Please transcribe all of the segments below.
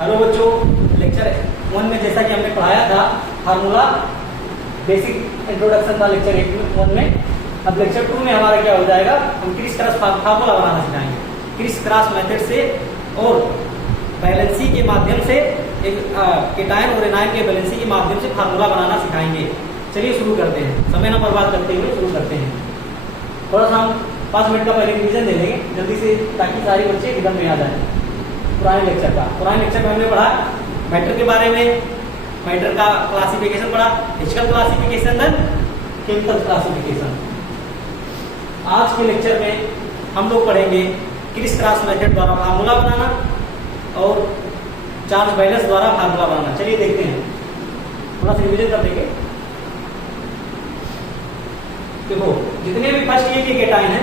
Hello बच्चों, lecture 1 में जैसा कि हमने पढ़ाया था फार्मूला बेसिक इंट्रोडक्शन था लेक्चर 1 में। अब लेक्चर 2 में हमारा क्या हो जाएगा, हम क्रिस क्रॉस फार्मूला बनाना सिखाएंगे। क्रिस क्रॉस मेथड से और बैलेंसी के माध्यम से एक केटायन और एनायन के बैलेंसी के माध्यम से फार्मूला बनाना सिखाएंगे। चलिए शुरू करते हैं, समय न बर्बाद करते हुए शुरू करते हैं। थोड़ा सा हम 5 मिनट का पहले रिवीजन दे देंगे जल्दी से, ताकि सारे बच्चे एकदम में आ जाए। पुराने लेक्चर में हमने पढ़ा मैटर के बारे में, मैटर का क्लासिफिकेशन पढ़ा, physical classification then chemical classification. आज के लेक्चर में हम लोग पढ़ेंगे क्रिस क्रॉस मेथड द्वारा फार्मूला बनाना और चार्ज बैलेंस द्वारा फार्मूला बनाना। चलिए देखते हैं, थोड़ा सा रिवीजन कर देंगे। देखो, जितने भी फर्स्ट ईयर के केटायन है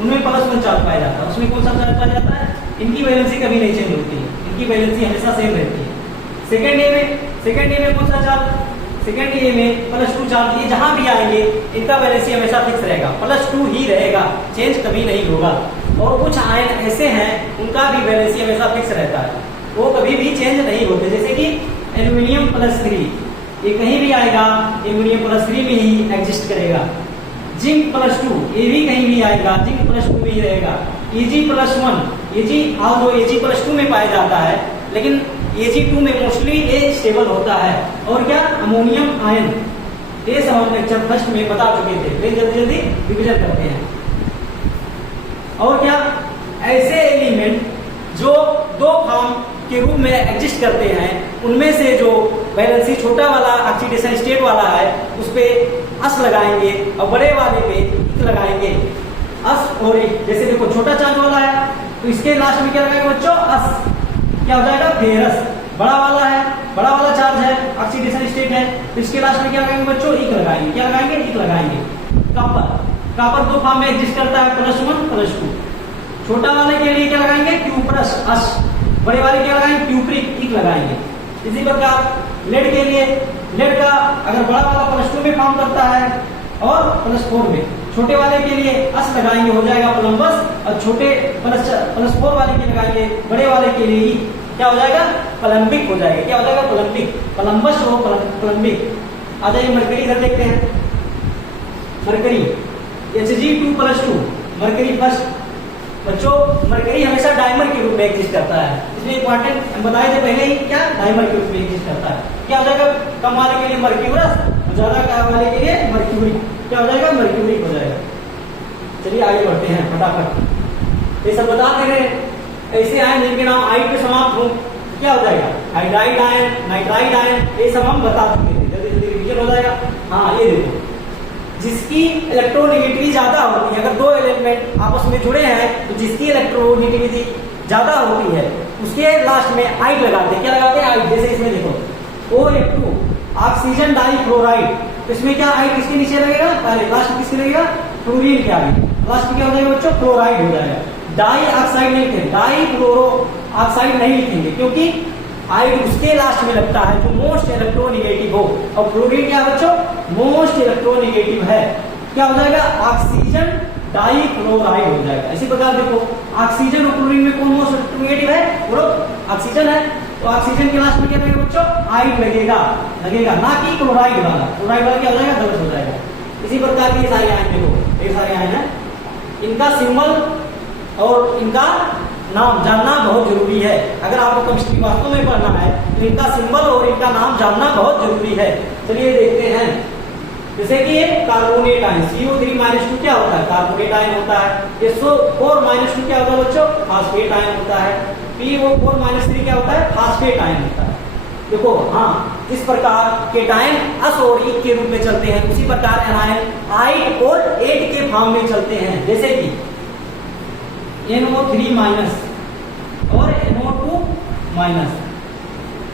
उनमें +1 चार्ज पाया जाता है। उसमें कौन सा चार्ज पाया जाता है? इनकी वैलेंसी कभी नहीं चेंज होती है, इनकी वैलेंसी हमेशा सेम रहती है। सेकेंड ए में कौन सा चार्ज? सेकेंड ए में +2 चार्ज। ये जहां भी आएंगे इनका वैलेंसी हमेशा फिक्स रहेगा, +2 ही रहेगा, चेंज कभी नहीं होगा। और कुछ आयन ऐसे हैं उनका भी वैलेंसी हमेशा फिक्स रहता है, वो कभी भी चेंज नहीं होते। जैसे कि एल्यूमिनियम +3, ये कहीं भी आएगा एल्यूमिनियम +3 में ही एग्जिस्ट करेगा। जिंक +2, ये भी कहीं भी आएगा, जिंक +2 में ही रहेगा। Ag+1, Ag ऑल्दो Ag+2 में पाया जाता है, लेकिन Ag2 में मोस्टली ये स्टेबल होता है। और क्या, अमोनियम आयन, ये सब हम लेक्चर फर्स्ट में बता चुके थे, फिर जल्दी रिवीजन करते हैं। और क्या, ऐसे एलिमेंट जो 2 फॉर्म के रूप में एग्जिस्ट करते हैं, उनमें से जो वैलेंसी छोटा वाला ऑक्सीडेशन स्टेट वाला है उस पे अस लगाएंगे और बड़े वाले पे इक लगाएंगे। अस और इक, जैसे देखो छोटा चार्ज वाला है तो इसके लास्ट में क्या लगाएंगे बच्चों? अस। क्या हो जाएगा? फेरस। बड़ा वाला है, बड़ा वाला चार्ज है, ऑक्सीडेशन स्टेट है, तो इसके लास्ट में क्या लगाएंगे बच्चों? इक लगाएंगे। क्या लगाएंगे? इक लगाएंगे। कॉपर 2 फॉर्म में एग्जिस्ट करता है, +1 +2। छोटा वाले के लिए क्या लगाएंगे? क्यूप्रस, अस। बड़े वाले क्या लगाएंगे? क्यूप्रिक, इक लगाएंगे। इसी प्रकार लेड के लिए, लेड का अगर बड़ा वाला +2 में फॉर्म करता है और +4 में, छोटे वाले के लिए अस लगाएंगे, हो जाएगा प्लम्बस। और छोटे +4 वाले के लगाएंगे, बड़े वाले के लिए क्या हो जाएगा? प्लम्बिक हो जाएगा। क्या हो जाएगा? प्लम्बिक। प्लम्बस हो प्लम्बिक। आ जाइए मरकरी इधर देखते हैं। Mercury Hg2+2, mercury first. बच्चों, मरकरी हमेशा डायमर के रूप में एग्जिस्ट करता है, इसमें इंपॉर्टेंट हम बताए थे पहले ही, क्या डायमर के रूप में एग्जिस्ट करता है। क्या हो जाएगा? कम वाले के लिए मर्क्यूरस, ज्यादा वाले के लिए मर्क्यूरी। क्या हो जाएगा? मर्क्यूरी हो जाएगा। चलिए आगे बढ़ते हैं फटाफट। ये सब बता दे रहे हैं। ऐसे आयन जिनके नाम आइड पे समाप्त हो, क्या हो जाएगा? हाइड्राइड आयन, नाइट्राइड आयन, ये सब हम बता चुके थे। जल्दी जल्दी रिवीजन हो जाएगा। हाँ, ये देखो, जिसकी इलेक्ट्रोनेगेटिविटी ज्यादा होती है, अगर 2 एलिमेंट आपस में जुड़े हैं तो जिसकी इलेक्ट्रोनेगेटिविटी ज्यादा होती है उसके लास्ट में आइड लगाते हैं। क्या लगाते हैं? आइड। जैसे इसमें देखो OH2 ऑक्सीजन डाइक्लोराइड, तो इसमें क्या आइड किसके नीचे लगेगा? अरे लास्ट में किसके लगेगा? फ्लोरीन के आगे। लास्ट में क्या हो जाएगा बच्चों? क्लोराइड हो जाएगा। डाई ऑक्साइड नहीं लिखेंगे, डाई क्लोरो ऑक्साइड नहीं लिखेंगे, क्योंकि आइड उसके लास्ट में लगता है जो मोस्ट इलेक्ट्रोनेगेटिव हो। और फ्लोरीन क्या बच्चों? मोस्ट इलेक्ट्रोनेगेटिव है। क्या हो जाएगा? ऑक्सीजन डाइक्लोराइड हो जाएगा। इसी प्रकार देखो, ऑक्सीजन और क्लोरीन में कौन मोस्ट इलेक्ट्रोनेगेटिव है? वो ऑक्सीजन है, तो ऑक्सीजन के लास्ट में क्या लगेगा बच्चों? आइड लगेगा, ना कि क्लोराइड वाला। क्लोराइड वाला क्या हो जाएगा? गलत हो जाएगा। इसी प्रकार के सारे आयन देखो, ये सारे आयन है, इनका सिंबल और इनका नाम जानना बहुत जरूरी है। अगर आपको केमिस्ट्री वास्तव में पढ़ना है तो इनका सिंबल और इनका नाम जानना बहुत जरूरी है। चलिए देखते हैं। जैसे कि ये कार्बोनेट आयन CO3-2 क्या होता है? कार्बोनेट आयन होता है। SO4-2 क्या होता है बच्चों? फास्फेट आयन होता है। PO4-3 क्या होता है? फास्फेट आयन होता है। देखो, हाँ, इस प्रकार केटायन अस और इक के रूप में चलते हैं, उसी प्रकार एनायन आइड और एट के फॉर्म में चलते हैं। जैसे कि NO3- और NO2-,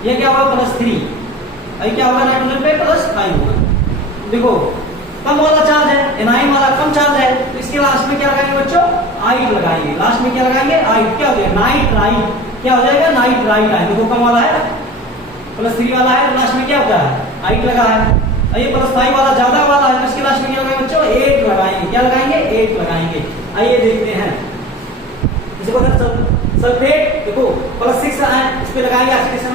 ये क्या होगा? +3। अभी क्या होगा? नाइट्रोजन पे +5 होगा। देखो, कम वाला चार्ज है, एनाइन वाला कम चार्ज है, तो इसके लास्ट में क्या लगाएंगे बच्चों? आइड लगाएंगे। लास्ट में क्या लगाएंगे? आइड। क्या हो जाएगा? नाइट्राइड। क्या हो जाएगा? Nitride ion. देखो, कम वाला है, +3 वाला है, लास्ट में क्या होता है? आइड लगा है। ये +5 वाला ज्यादा वाला है, तो इसके लास्ट में क्या लगाएंगे बच्चों? 8 लगाएंगे। क्या लगाएंगे? 8 लगाएंगे। आइए देखते हैं। सल्फेट देखो +6 है, इस पे लगाएंगे ऑक्सीडेशन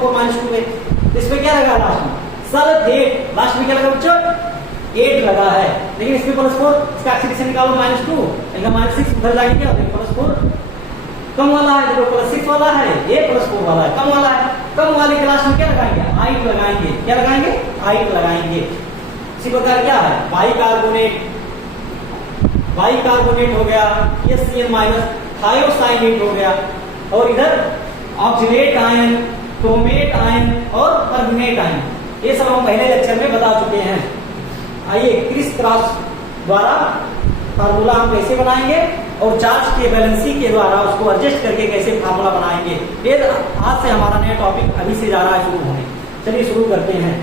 4 माइनस 2 है, इसमें क्या लगा लास्ट में सल्फेट, लास्ट में क्या लगा बच्चों 8 लगा है, लेकिन इसमें +4 इसका एक्सीडेशन निकालो -2 इनका -6 उधर जाएंगे क्या +4 कम वाला है, देखो +6 वाला है ये +4 वाला है कम वाला है, कम वाले के लास्ट में क्या लगाएंगे 8 लगाएंगे, क्या लगाएंगे 8 लगाएंगे। इसी प्रकार क्या है बाइकार्बोनेट हो गया, HCl माइनस थायोसाइनेट हो गया, और इधर ऑक्सीनेट आयन, क्रोमेट आयन और कार्बोनेट आयन, ये सब हम पहले लेक्चर में बता चुके हैं। आइए क्रिस क्रॉस द्वारा फार्मूला हम कैसे बनाएंगे और चार्ज के बैलेंसी के द्वारा उसको एडजस्ट करके कैसे फार्मूला बनाएंगे, ये आज से हमारा नया टॉपिक अभी से जा रहा है शुरू होने। चलिए शुरू करते हैं,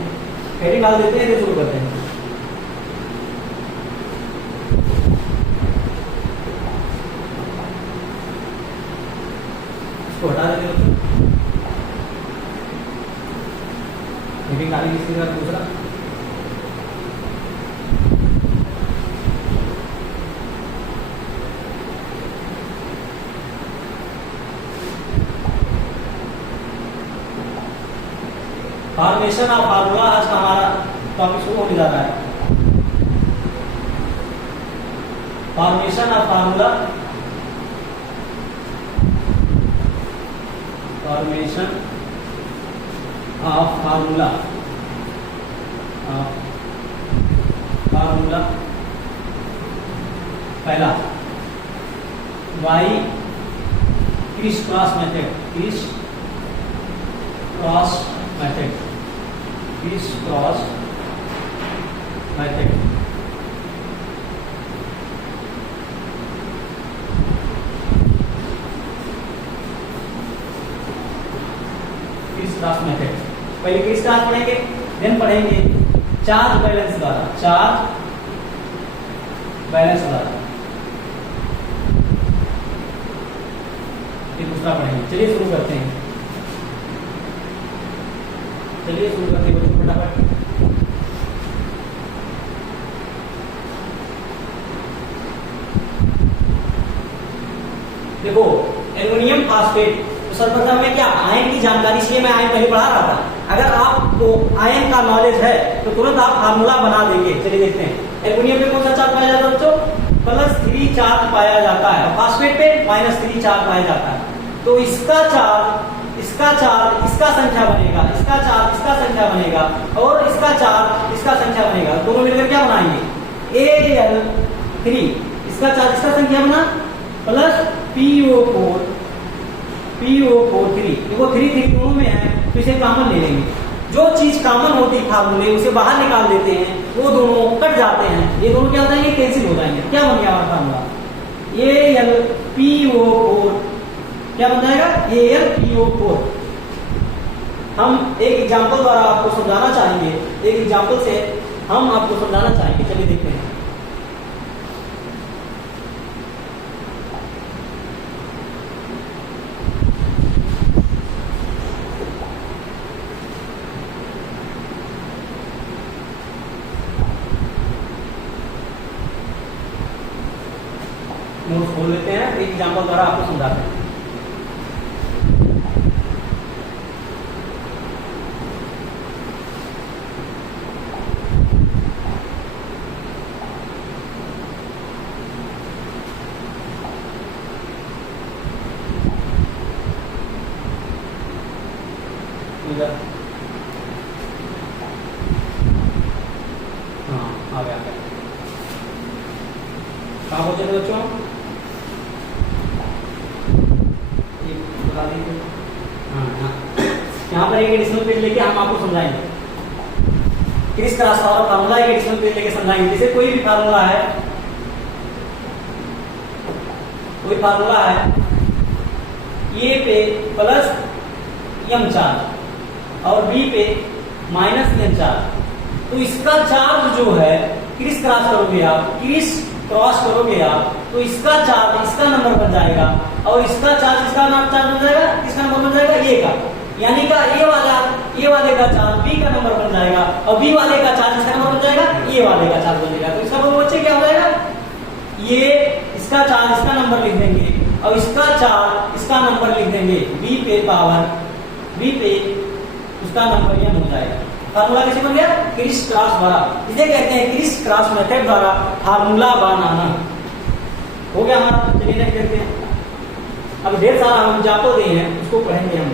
हेडिंग डाल देते हैं, शुरू करते हैं। इसको हटा देते हैं, हेडिंग डालेंगे इसके बाद दूसरा फॉर्मेशन ऑफ फार्मूला। आज का हमारा टॉपिक शुरू होने जा रहा है, formation of formula, formation of formula, formula पहला by criss cross method, criss cross method, criss cross method. Criss cross method पहले क्रिस क्रॉस पढ़ेंगे, देन पढ़ेंगे चार्ज बैलेंस द्वारा, चार्ज बैलेंस द्वारा, ये दूसरा पढ़ेंगे। चलिए शुरू करते हैं, चलिए शुरू करते हैं फटाफट। देखो एल्युमिनियम फास्फेट, तो सर्वप्रथम में क्या आयन की जानकारी, इसलिए मैं आयन पहले पढ़ा रहा था। अगर आपको आयन का नॉलेज है तो तुरंत आप फार्मूला बना देंगे। चलिए देखते हैं, एल्युमिनियम पे कौन सा चार्ज पाया जाता है बच्चों, +3 चार्ज पाया जाता है, फास्फेट पे -3 चार्ज पाया जाता है। तो इसका चार्ज इसका संख्या बनेगा, इसका चार्ज इसका संख्या बनेगा, और इसका चार्ज इसका संख्या बनेगा, दोनों मिलकर क्या बनाएंगे Al3, इसका चार्ज इसका संख्या बना प्लस PO4 3, देखो 3 दोनों में है तो इसे कॉमन ले लेंगे। जो चीज कॉमन होती है फार्मूले उसे बाहर निकाल देते हैं, वो दोनों कट जाते हैं, ये दोनों क्या हो जाएंगे कैंसिल हो जाएंगे। क्या बन गया हमारा फार्मूला AlPO4, क्या बन जाएगा AlPO4। हम एक एग्जांपल द्वारा आपको समझाना चाहेंगे, एक एग्जांपल से हम आपको समझाना चाहेंगे। चलिए देखते हैं, नोट्स खोल लेते हैं, एक एग्जांपल द्वारा आपको समझाते हैं। हाँ आ गया, कहाँ पहुंचे थे बच्चों, यहाँ पर एक एडिशनल पेज लेके हम आपको समझाएंगे, क्रिस क्रॉस फार्मूला एक एडिशनल पेज लेके समझाएंगे। जैसे कोई भी फार्मूला है, कोई फार्मूला है ए पे +m चार्ज और बी पे -n चार्ज, तो इसका चार्ज जो है क्रिस क्रॉस करोगे आप, क्रिस क्रॉस करोगे आप, तो इसका चार्ज इसका नंबर बन जाएगा और इसका चार्ज इसका चार्ज बन जाएगा, किसका नंबर बन जाएगा ए का, यानी का ए वाले का चार्ज बी का नंबर बन जाएगा और बी वाले का चार्ज इसका नंबर बन जाएगा, ए वाले का चार्ज बन जाएगा। तो इसका मतलब बच्चे क्या हो जाएगा, ये इसका चार्ज इसका नंबर लिख देंगे और इसका चार्ज इसका नंबर लिख देंगे, बी पे उसका नंबरियन हो जाएगा। फार्मूला कैसे बन गया? क्रिस क्रॉस द्वारा, इसे कहते हैं क्रिस क्रॉस मेथड द्वारा फार्मूला बनाना। हो गया हमारा। चलिए नेक्स्ट देखते हैं। अब ढेर सारा हम जापो दिए हैं, उसको पढ़ेंगे हम,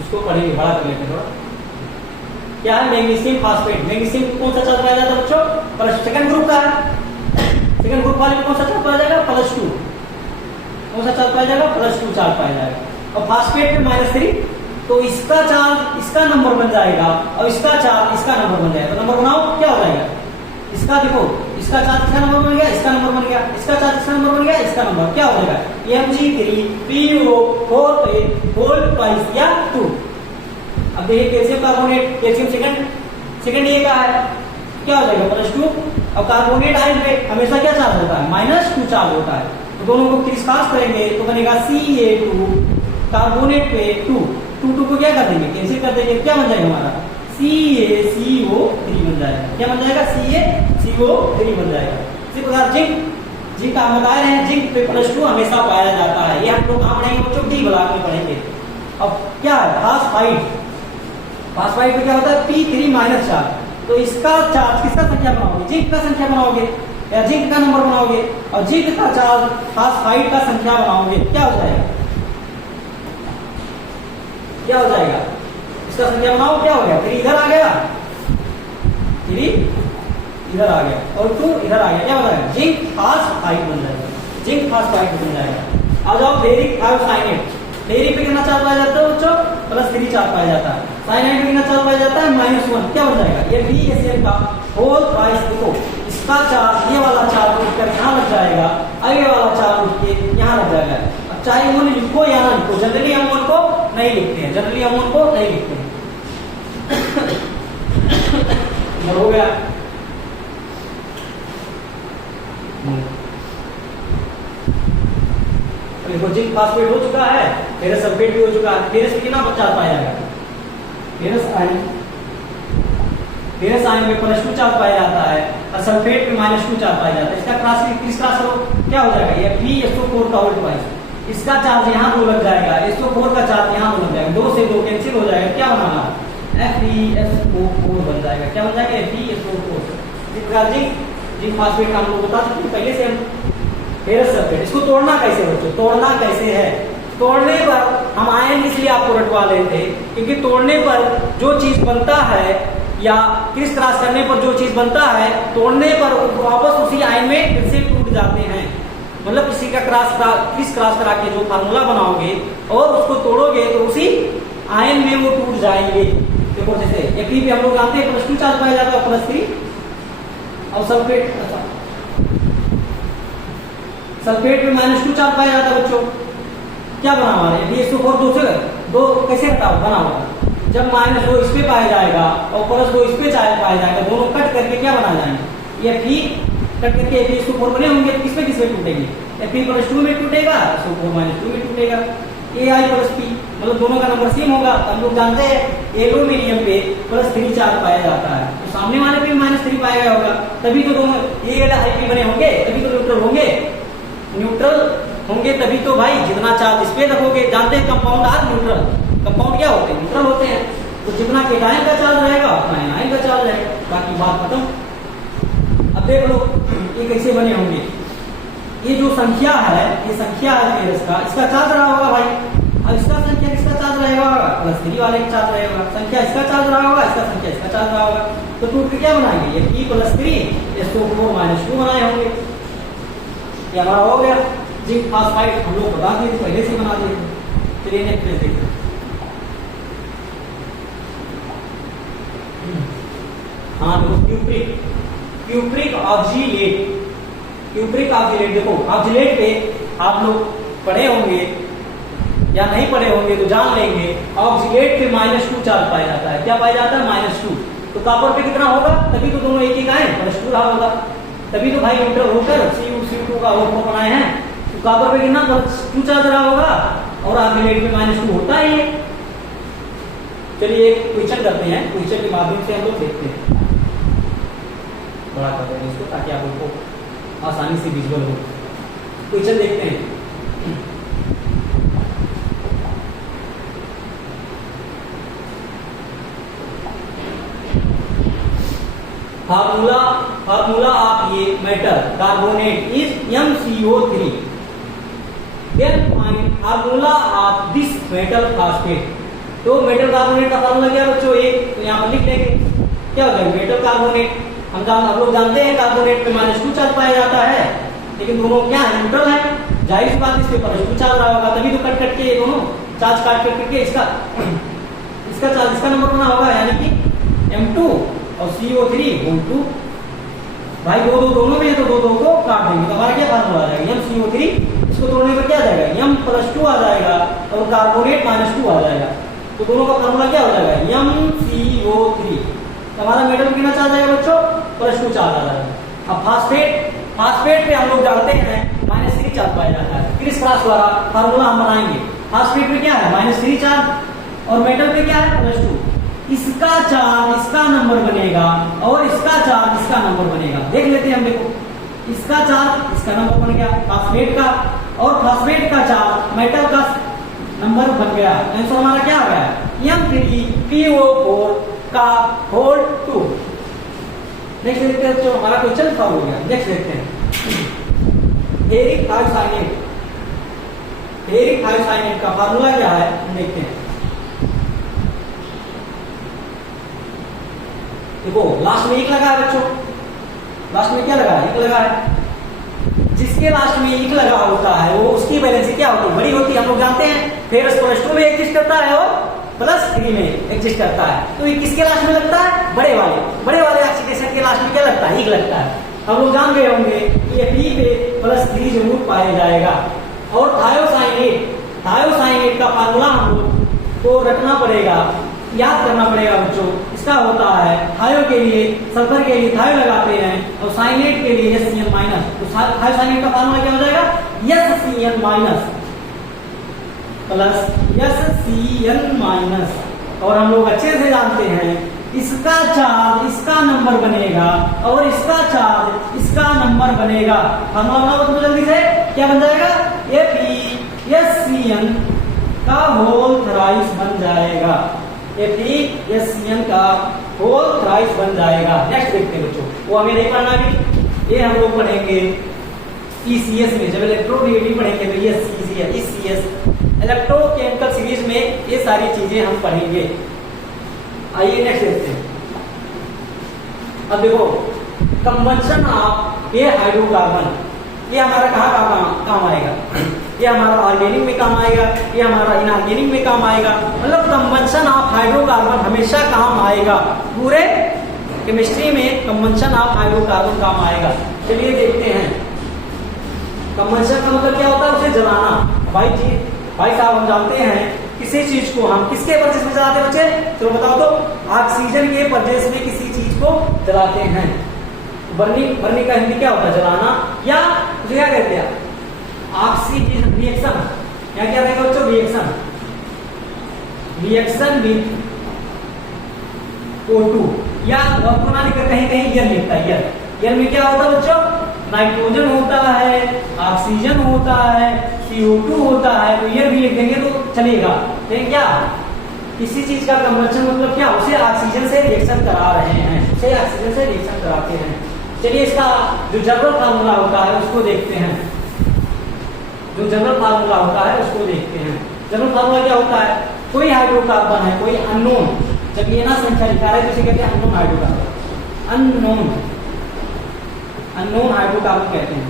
उसको पढ़ेंगे, बड़ा कर लेते हैं थोड़ा। क्या है? Magnesium phosphate. मैग्नीशियम कौन सा चार्ज पाया जाता है बच्चों? प्लस, सेकंड ग्रुप का है। सेकंड ग्रुप वाले में कौन सा चार्ज पाया जाएगा? +2। कौन सा चार्ज पाया जाएगा? +2 चार्ज पाया जाएगा। और फास्फेट में -3, तो इसका चार्ज इसका नंबर बन जाएगा और इसका चार्ज इसका नंबर बन जाएगा। तो नंबर बनाओ, क्या हो जाएगा? इसका देखो, इसका चार्ज इसका नंबर बन गया, इसका नंबर बन गया, इसका चार्ज इसका नंबर बन गया, इसका नंबर क्या हो जाएगा? Mg3PO4 होल ट्वाइस या 2। अब देखिए कैल्शियम कार्बोनेट, कैल्शियम सेकंड ए का है, क्या हो जाएगा? +2। अब कार्बोनेट आयन पे हमेशा क्या चार्ज होता है? -2 चार्ज होता है। तो दोनों को क्रिस क्रॉस करेंगे तो बनेगा Ca2, कार्बोनेट पे 2 को क्या कर देंगे? कैंसिल कर देंगे। क्या बन जाएगा हमारा? CaCO3 बन जाएगा। क्या बन जाएगा? CaCO3 बन जाएगा। इसी प्रकार जिंक का हम बता रहे हैं, जिंक पे +2 हमेशा पाया जाता है। ये हम लोग कहाँ पढ़ेंगे बच्चों? डी ब्लॉक में पढ़ेंगे। अब क्या है? फास्फाइड पे क्या होता है? P3 - 4। तो इसका चार्ज किसका संख्या बनाओगे? जिंक का संख्या बनाओगे या जिंक का नंबर बनाओगे, और जिंक का चार्ज फास्फाइड का संख्या बनाओगे, क्या हो जाएगा? क्या हो जाएगा? इसका संख्या बनाओ, क्या हो गया? 3 इधर आ गया, 3 इधर आ गया और 2 इधर आ गया। क्या बन जाएगा? जिंक फास्फाइड बन जाएगा। जिंक फास्फाइड बन जाएगा। आ जाओ फेरिक आयोसाइनेट। फेरिक पे कितना चार्ज पाया जाता है बच्चों? +3 चार्ज पाया जाता है। साइनाइड पे कितना चार्ज पाया जाता है? -1। क्या हो जाएगा? ये BaCl का होल ट्वाइस। देखो इसका चार्ज, ये वाला चार्ज उठकर यहाँ लग जाएगा, आगे वाला चार्ज उठ के यहाँ लग जाएगा। अब चाहे वो लिखो या ना लिखो, जनरली हम उनको नहीं लिखते हैं, जनरली हम उनको नहीं लिखते हैं। हो गया। देखो जिंक फास्फेट हो चुका है, फेरस सल्फेट भी हो चुका है। फेरस में कितना चार्ज पाया जाएगा? फेरस आयन में +2 चार्ज पाया जाता है और सल्फेट में -2 चार्ज पाया जाता है। इसका क्रिस क्रॉस करो, क्या हो जाएगा? ये FeSO4 का होल ट्वाइस। इसका चार्ज यहाँ 2 लग जाएगा, SO4 का चार्ज यहाँ 2 लग जाएगा, 2 से 2 कैंसिल हो जाएगा। क्या बनाना? FeSO4 बन जाएगा। क्या बन जाएगा? FeSO4। जिंक फास्फेट का हम लोग बता चुके पहले से हम। फेरस सल्फेट, इसको तोड़ना कैसे बच्चों? तोड़ना कैसे है? तोड़ने पर हम आयन इसलिए आपको रटवा लेते हैं क्योंकि तोड़ने पर जो चीज बनता है या क्रिस क्रॉस करने पर जो चीज बनता है, तोड़ने पर वापस उसी आयन में फिर से टूट जाते हैं। मतलब किसी का क्रिस क्रॉस करा के जो फार्मूला बनाओगे और उसको तोड़ोगे तो उसी आयन में वो टूट जाएंगे। देखो जैसे Fe पे हम लोग जानते हैं +2 चार्ज पाया जाता है, +3। और सल्फेट में -2 चार्ज पाया जाता है बच्चों। क्या बना हमारे? FeSO4 2 कैसे हटाओ? बना होगा जब -2 इस पे पाया जाएगा और +2 इस पे पाया जाएगा, दोनों कट करके क्या बना जाएंगे? ये Fe कट करके FeSO4 बने होंगे। तो किसमें किसमें टूटेंगे? Fe +2 में टूटेगा, SO4 -2 में टूटेगा। Ai + P मतलब दोनों का नंबर सेम होगा। हम लोग जानते हैं एल्यूमिनियम पे +3 चार्ज पाया जाता है, तो सामने वाले पे -3 पाया गया होगा, तभी तो दोनों Al बने होंगे, तभी तो न्यूट्रल होंगे तभी तो भाई। जितना चार्ज इस पे रखोगे, जानते हैं कंपाउंड आर न्यूट्रल, कंपाउंड क्या होते हैं? न्यूट्रल होते हैं। तो जितना केटायन का चार्ज रहेगा उतना एनायन का चार्ज रहेगा। बाकी बात खत्म। अब देख लो ये कैसे बने होंगे। ये जो संख्या है, ये संख्या है फेरस का, इसका चार्ज रहा होगा भाई। अब इसका संख्या किसका चार्ज रहेगा? +3 वाले का चार्ज रहेगा। संख्या इसका चार्ज रहा होगा, इसका संख्या इसका चार्ज रहा होगा। तो टूट के क्या बनाएंगे? ये P +3 SO4 -2 बनाए होंगे। ये हमारा हो गया जिंक फास्फाइड। हम लोग बता दिए थे, पहले से बना दिए थे। चलिए नेक्स्ट पेज देखते हैं। हाँ क्यूप्रिक ऑक्सीलेट। क्यूप्रिक ऑक्सीलेट देखो, ऑक्सीलेट पे आप लोग पढ़े होंगे या नहीं पढ़े होंगे तो जान लेंगे। ऑक्सीलेट पे -2 चार्ज पाया जाता है। क्या पाया जाता है? -2। तो कॉपर पे कितना होगा? तभी तो दोनों एक आयन +2 रहा होगा, तभी तो भाई न्यूट्रल होकर Cu2 का होल बनाए हैं। तो कॉपर पे कितना +2 चार्ज रहा होगा और ऑक्सीलेट पे -2 होता ही है। चलिए एक क्वेश्चन करते हैं, क्वेश्चन के माध्यम से हम लोग देखते हैं। बड़ा कर देंगे इसको ताकि आप लोगों को आसानी से विजुअल हो। क्वेश्चन देखते हैं। फार्मूला ऑफ ये metal carbonate is MCO3। Then find formula of this metal phosphate. तो मेटल कार्बोनेट का फार्मूला क्या है बच्चों? एक तो यहाँ पर लिख देंगे, क्या होगा मेटल कार्बोनेट। हम लोग जानते हैं कार्बोनेट पे -2 चार्ज पाया जाता है, लेकिन दोनों क्या है न्यूट्रल है, जाहिर सी बात इस पे +2 चार्ज रहा होगा, तभी तो कट के ये दोनों चार्ज काट करके इसका चार्ज इसका नंबर बना होगा, यानी कि M2 और CO3 2। भाई दो दोनों में है तो दो को काट देंगे तो हमारा क्या फार्मूला आ जाएगा MCO3। इसको तोड़ने पर क्या आ जाएगा M+2 आ जाएगा और कार्बोनेट -2 आ जाएगा, तो दोनों का फार्मूला क्या हो जाएगा MCO3। हमारा मेटल कितना चार्ज आएगा बच्चों? +2 चार्ज आ जाएगा। अब फास्फेट पे हम लोग जानते हैं -3 चार्ज पाया जाता है, क्रिस क्रॉस द्वारा फार्मूला हम बनाएंगे। फास्फेट पे क्या है -3 चार्ज और मेटल पे क्या है +2। इसका चार्ज इसका नंबर बनेगा और इसका चार्ज इसका नंबर बनेगा। देख लेते हैं हम, देखो इसका चार्ज इसका नंबर बन गया फास्फेट का, और फास्फेट का चार्ज मेटल का नंबर बन गया। आंसर हमारा क्या आ गया M3PO4 का होल 2। नेक्स्ट देखते हैं तो हमारा क्वेश्चन सॉल्व हो गया। नेक्स्ट देखते हैं फेरिक थायोसाइनेट का फार्मूला क्या है देखते हैं। देखो लास्ट में 1 लगा है बच्चों, लास्ट में क्या लगा है 1 लगा है। जिसके लास्ट में 1 लगा होता है वो उसकी वैलेंसी क्या होती है बड़ी होती है, हम लोग जानते हैं। फेरस +2 में एग्जिस्ट करता है और +3 में एग्जिस्ट करता है, तो ये किसके लास्ट में लगता है बड़े वाले ऑक्सीडेशन के लास्ट में क्या लगता है 1 लगता है। हम लोग जान गए होंगे कि ये P पे +3 जरूर पाया जाएगा। और थायोसाइनेट का फार्मूला हम लोग को रखना पड़ेगा, याद करना पड़ेगा बच्चों। इसका होता है थायो के लिए सल्फर के लिए थायो लगाते हैं और साइनेट के लिए SCN-। तो थायोसाइनेट का फार्मूला क्या हो जाएगा SCN- और हम लोग अच्छे से जानते हैं इसका चार्ज इसका नंबर बनेगा और इसका चार्ज इसका नंबर बनेगा। फार्मूला बनाओ तो जल्दी से क्या बन जाएगा FeSCN का होल थ्राइस बन जाएगा। FeSCN का होल थ्राइस बन जाएगा। नेक्स्ट देखते हैं बच्चों, वो हमें नहीं पढ़ना भी, ये हम लोग पढ़ेंगे ECS में। जब इलेक्ट्रोनेगेटिव पढ़ेंगे तो ये ECS इलेक्ट्रोकेमिकल सीरीज में ये सारी चीजें हम पढ़ेंगे। आइए नेक्स्ट देखते हैं। अब देखो कंबंशन ऑफ ये हाइड्रोकार्बन, ये हमारा कहाँ काम आएगा? ये हमारा ऑर्गेनिक में काम आएगा, ये हमारा इनऑर्गेनिक में काम आएगा। मतलब कंबंशन ऑफ हाइड्रोकार्बन हमेशा काम आएगा, पूरे केमिस्ट्री में कंबंशन ऑफ हाइड्रोकार्बन काम आएगा। चलिए देखते हैं कंबंशन का मतलब क्या होता है, उसे जलाना। भाई साहब हम जानते हैं किसी चीज को हम किसके परचेस में जलाते हैं बच्चे? तो बताओ तो ऑक्सीजन के परचेस में किसी चीज को जलाते हैं। बर्निंग का हिंदी क्या होता है? जलाना, या उसे क्या कहते हैं ऑक्सीजन रिएक्शन। क्या रहेगा बच्चों? रिएक्शन विद O2, या वर्तमान लिखकर कहीं ईयर लिखता है। ईयर में क्या होता है बच्चों? नाइट्रोजन होता है, ऑक्सीजन होता है, CO2 होता है। तो ईयर भी लिख देंगे तो चलेगा। लेकिन क्या किसी चीज का कंबंशन मतलब क्या? उसे ऑक्सीजन से रिएक्शन करा रहे हैं, उसे ऑक्सीजन से रिएक्शन कराते हैं। चलिए इसका जो जनरल फार्मूला होता है उसको देखते हैं। जनरल फार्मूला क्या होता है? कोई हाइड्रोकार्बन है, कोई अननोन, जब ये ना संख्या लिखा है तो इसे कहते हैं अननोन हाइड्रोकार्बन। अननोन हाइड्रोकार्बन कहते हैं।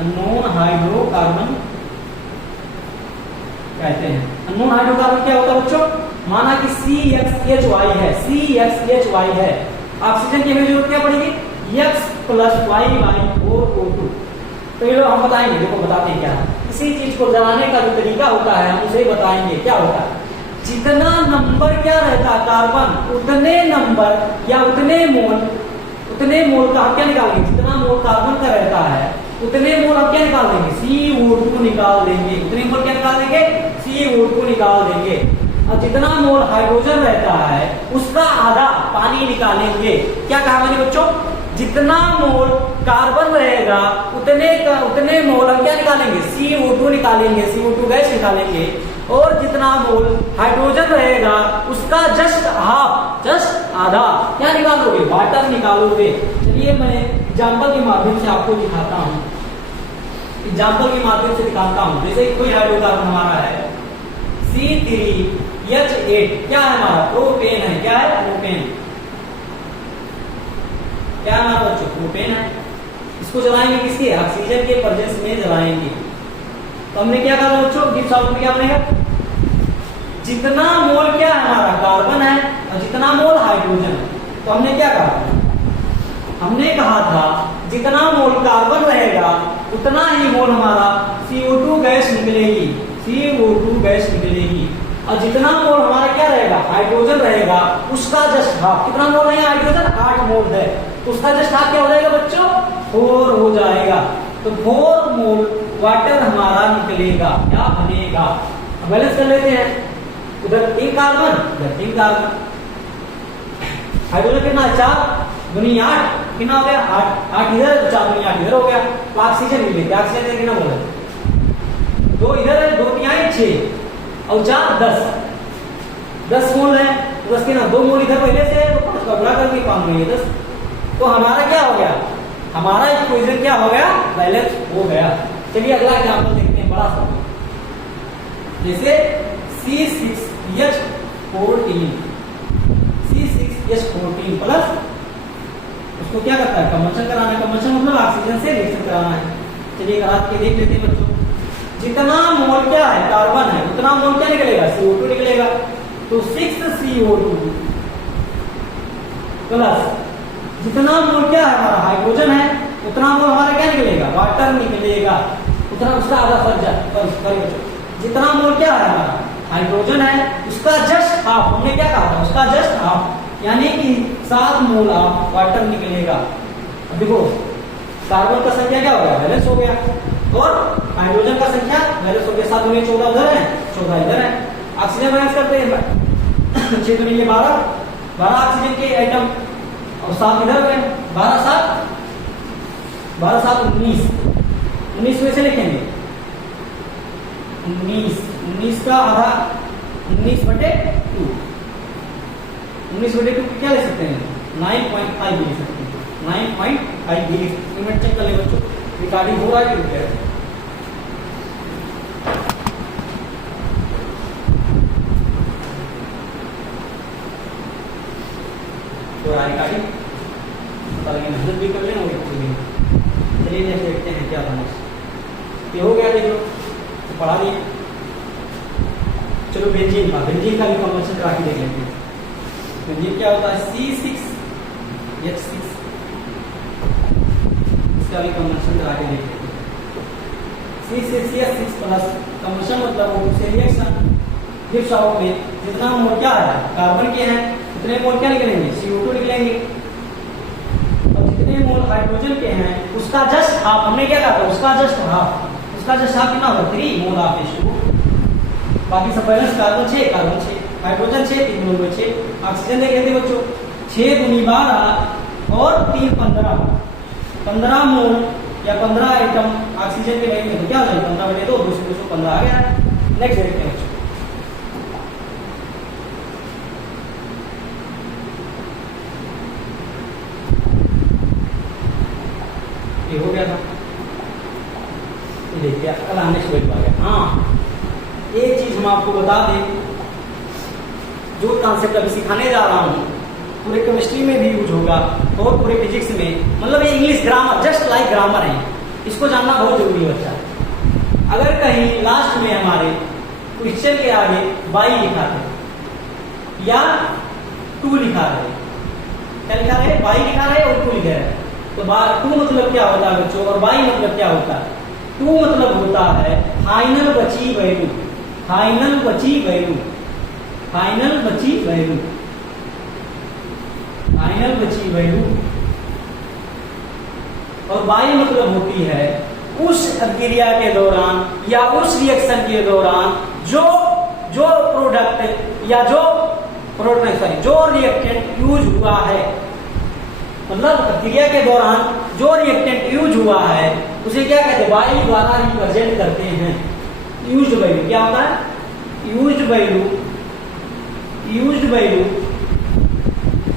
अननोन हाइड्रोकार्बन क्या होता है बच्चों? माना कि CXHY है, ऑक्सीजन की हमें जरूरत क्या पड़ेगी? X + Y/4O2। तो ये लोग हम बताएंगे, देखो बताते हैं क्या है। किसी चीज को जलाने का जो तरीका होता है हम उसे बताएंगे क्या होता है। जितना नंबर क्या रहता है कार्बन, उतने नंबर या उतने मोल का हम क्या निकालेंगे? जितना मोल कार्बन का रहता है उतने मोल हम क्या निकाल देंगे? CO2 निकाल देंगे। उतने मोल क्या निकाल देंगे? CO2 निकाल देंगे। और जितना मोल हाइड्रोजन रहता है उसका आधा पानी निकालेंगे। क्या कहा मैंने बच्चों? जितना मोल कार्बन रहेगा उतने मोल हम क्या निकालेंगे? CO2 निकालेंगे, CO2 गैस निकालेंगे। और जितना मोल हाइड्रोजन रहेगा उसका जस्ट आधा क्या निकालोगे, वाटर निकालोगे। चलिए मैं एग्जाम्पल के माध्यम से आपको दिखाता हूँ, एग्जाम्पल के माध्यम से दिखाता हूँ। जैसे कोई हाइड्रोकार्बन हमारा है C3H8, क्या है हमारा, प्रोपेन है। क्या है, प्रोपेन। क्या है हमारा बच्चों, प्रोपेन है। इसको जलाएंगे किसके, ऑक्सीजन के प्रेजेंस में जलाएंगे। तो हमने क्या कहा बच्चों, गिब्स आउट में क्या बनेगा, जितना मोल क्या है हमारा कार्बन है और जितना मोल हाइड्रोजन है। तो हमने क्या कहा, हमने कहा था जितना मोल कार्बन रहेगा उतना ही मोल हमारा CO2 गैस निकलेगी, CO2 गैस निकलेगी। और जितना मोल हमारा क्या रहेगा, हाइड्रोजन रहेगा, उसका जस्ट हाफ। कितना मोल है हाइड्रोजन, 8 मोल है, तो उसका जस्ट हाफ क्या हो जाएगा बच्चों, 4 हो जाएगा। तो 4 मोल वाटर हमारा निकलेगा, क्या बनेगा। बैलेंस कर लेते हैं, उधर 3 कार्बन, उधर 3 कार्बन। हाइड्रोजन कितना, 4 दूनी 8, कितना हो गया 8, 8 इधर, 4 दूनी 8 इधर हो गया। तो ऑक्सीजन भी लेते, ऑक्सीजन कितना मोल है, 2 इधर है, 2 3 6 और 4 10 मोल है। 10 के ना 2 मोल इधर पहले से है, तो 5 का गुणा करके 5 में 10। तो हमारा क्या हो गया, हमारा इक्वेशन क्या हो गया, बैलेंस हो गया। चलिए अगला एग्जांपल देखते हैं, बड़ा सा। जैसे C6H14 प्लस उसको क्या करता है, कंबशन कराना है। कंबशन मतलब ऑक्सीजन से रिएक्शन कराना है। चलिए करा के देख लेते हैं बच्चों। जितना मोल क्या है कार्बन है उतना मोल क्या निकलेगा, CO2 निकलेगा। तो 6CO2 प्लस जितना मोल क्या है हमारा हाइड्रोजन है उतना मोल हमारा क्या निकलेगा, वाटर निकलेगा। उतना उसका आधा फर्ज। जितना मोल क्या है हमारा हाइड्रोजन है उसका जस्ट हाफ, हमने क्या कहा था, उसका जस्ट हाफ, यानी कि 7 मोल ऑफ वाटर निकलेगा। अब देखो कार्बन का संख्या क्या हो गया, बैलेंस हो गया, और हाइड्रोजन का संख्या बैलेंस हो गया। 7 दूनी 14 उधर है, 14 इधर है। ऑक्सीजन बैलेंस करते हैं, 6 दूनी 12 ऑक्सीजन के आइटम और 7 इधर गए, 12 7 19 में से लिखेंगे 19 का आधा 19/2 क्या ले सकते हैं, 9.5 भी ले सकते हैं, 9.5 भी। मिनट चेक कर ले बच्चों, रिकॉर्डिंग हो रहा है कि रुक गया। तो रिकॉर्डिंग पता लगे, मेहनत भी कर लेना और भी। चलिए नेक्स्ट देखते हैं क्या था। ये हो गया, देखो तो पढ़ा दिए। चलो बेंजीन का भी कंबशन करा के देख लेते हैं। बेंजीन क्या होता है, C6H6, इसका भी कंबशन करा के देख लेते हैं। C6H6 प्लस कंबशन मतलब से रिएक्शन गिब्स आउट में जितना मोल क्या है कार्बन के हैं उतने मोल क्या निकलेंगे, CO2 निकलेंगे। और जितने मोल हाइड्रोजन के हैं उसका जस्ट हाफ, हमने क्या कहा था, उसका जस्ट हाफ कितना होगा, 3 मोल ऑफ H2। बाकी सब बैलेंस, कार्बन 6 हाइड्रोजन 6 3 मोल 6। ऑक्सीजन देख लेते बच्चों, 6 दूनी 12 और 3 15 मोल या 15 आइटम ऑक्सीजन के रहेंगे तो क्या हो जाएगा, 15/2 215 आ गया। नेक्स्ट देखते हैं बच्चों। ये हो गया था, देखिए कल आने से आ गया। हाँ, एक चीज हम आपको बता दें, जो कॉन्सेप्ट अभी सिखाने जा रहा हूँ पूरे केमिस्ट्री में भी यूज होगा और पूरे फिजिक्स में, मतलब ये English grammar, just like grammar है, इसको जानना बहुत जरूरी है बच्चा। अगर कहीं लास्ट में हमारे क्वेश्चन के आगे बाई लिखा है या 2 लिखा है, क्या लिखा है, बाई लिखा है और 2 लिखा है, तो 2 मतलब क्या होता है बच्चों, और बाई मतलब क्या होता है। 2 मतलब होता है फाइनल बची वैल्यू, फाइनल बची वैल्यू, फाइनल बची वैल्यू, फाइनल बची वैल्यू। और बाई मतलब होती है उस क्रिया के दौरान या उस रिएक्शन के दौरान जो प्रोडक्ट या जो रिएक्टेंट यूज हुआ है, मतलब क्रिया के दौरान जो रिएक्टेंट यूज हुआ है उसे क्या कहते हैं, बाई द्वारा रिप्रेजेंट करते हैं। यूज्ड वैल्यू क्या होता है, used value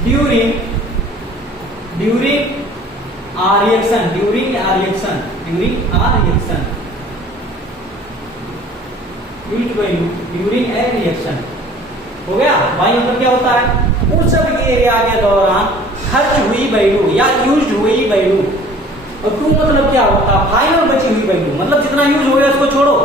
during our reaction, during our reaction heat value during a reaction. हो गया। वाई मतलब क्या होता है, उस अभिक्रिया के दौरान खर्च हुई वैल्यू या यूज हुई वैल्यू। और टू मतलब क्या होता है, फाइनल बची हुई वैल्यू, मतलब जितना यूज हो गया उसको छोड़ो,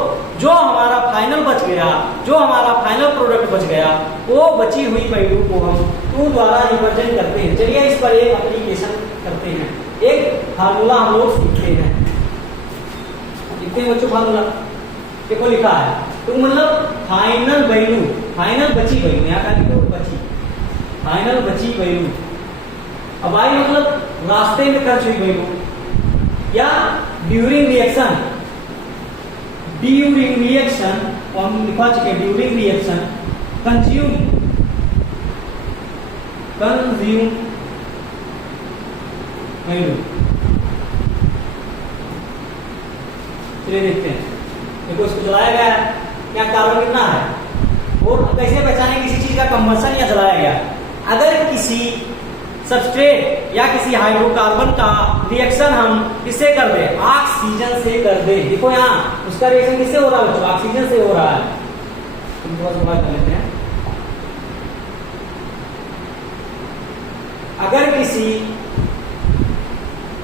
जो हमारा फाइनल बच गया, जो हमारा फाइनल प्रोडक्ट बच गया, वो बची हुई वैल्यू को हम टू द्वारा रिप्रेजेंट करते हैं। चलिए इस पर एक एप्लीकेशन करते हैं, एक फार्मूला हम लोग सीखते हैं। लिखते हैं बच्चों फार्मूला, देखो लिखा है टू मतलब फाइनल वैल्यू, फाइनल बची वैल्यू, यहाँ का लिखो बची, फाइनल बची वैल्यू। अब आई मतलब रास्ते में खर्च हुई वैल्यू, या ड्यूरिंग रिएक्शन, हम लिखा चुके ड्यूरिंग रिएक्शन कंज्यूम वैल्यू। चलिए देखते हैं, देखो इसको जलाया गया है, क्या कार्बन कितना है, और कैसे पहचाने किसी चीज का कंबशन या जलाया गया। अगर किसी सबस्ट्रेट या किसी हाइड्रोकार्बन का रिएक्शन हम किससे कर दे, ऑक्सीजन से कर दे। देखो यहाँ उसका रिएक्शन किससे हो रहा है बच्चों, ऑक्सीजन से हो रहा है। कर लेते हैं, अगर किसी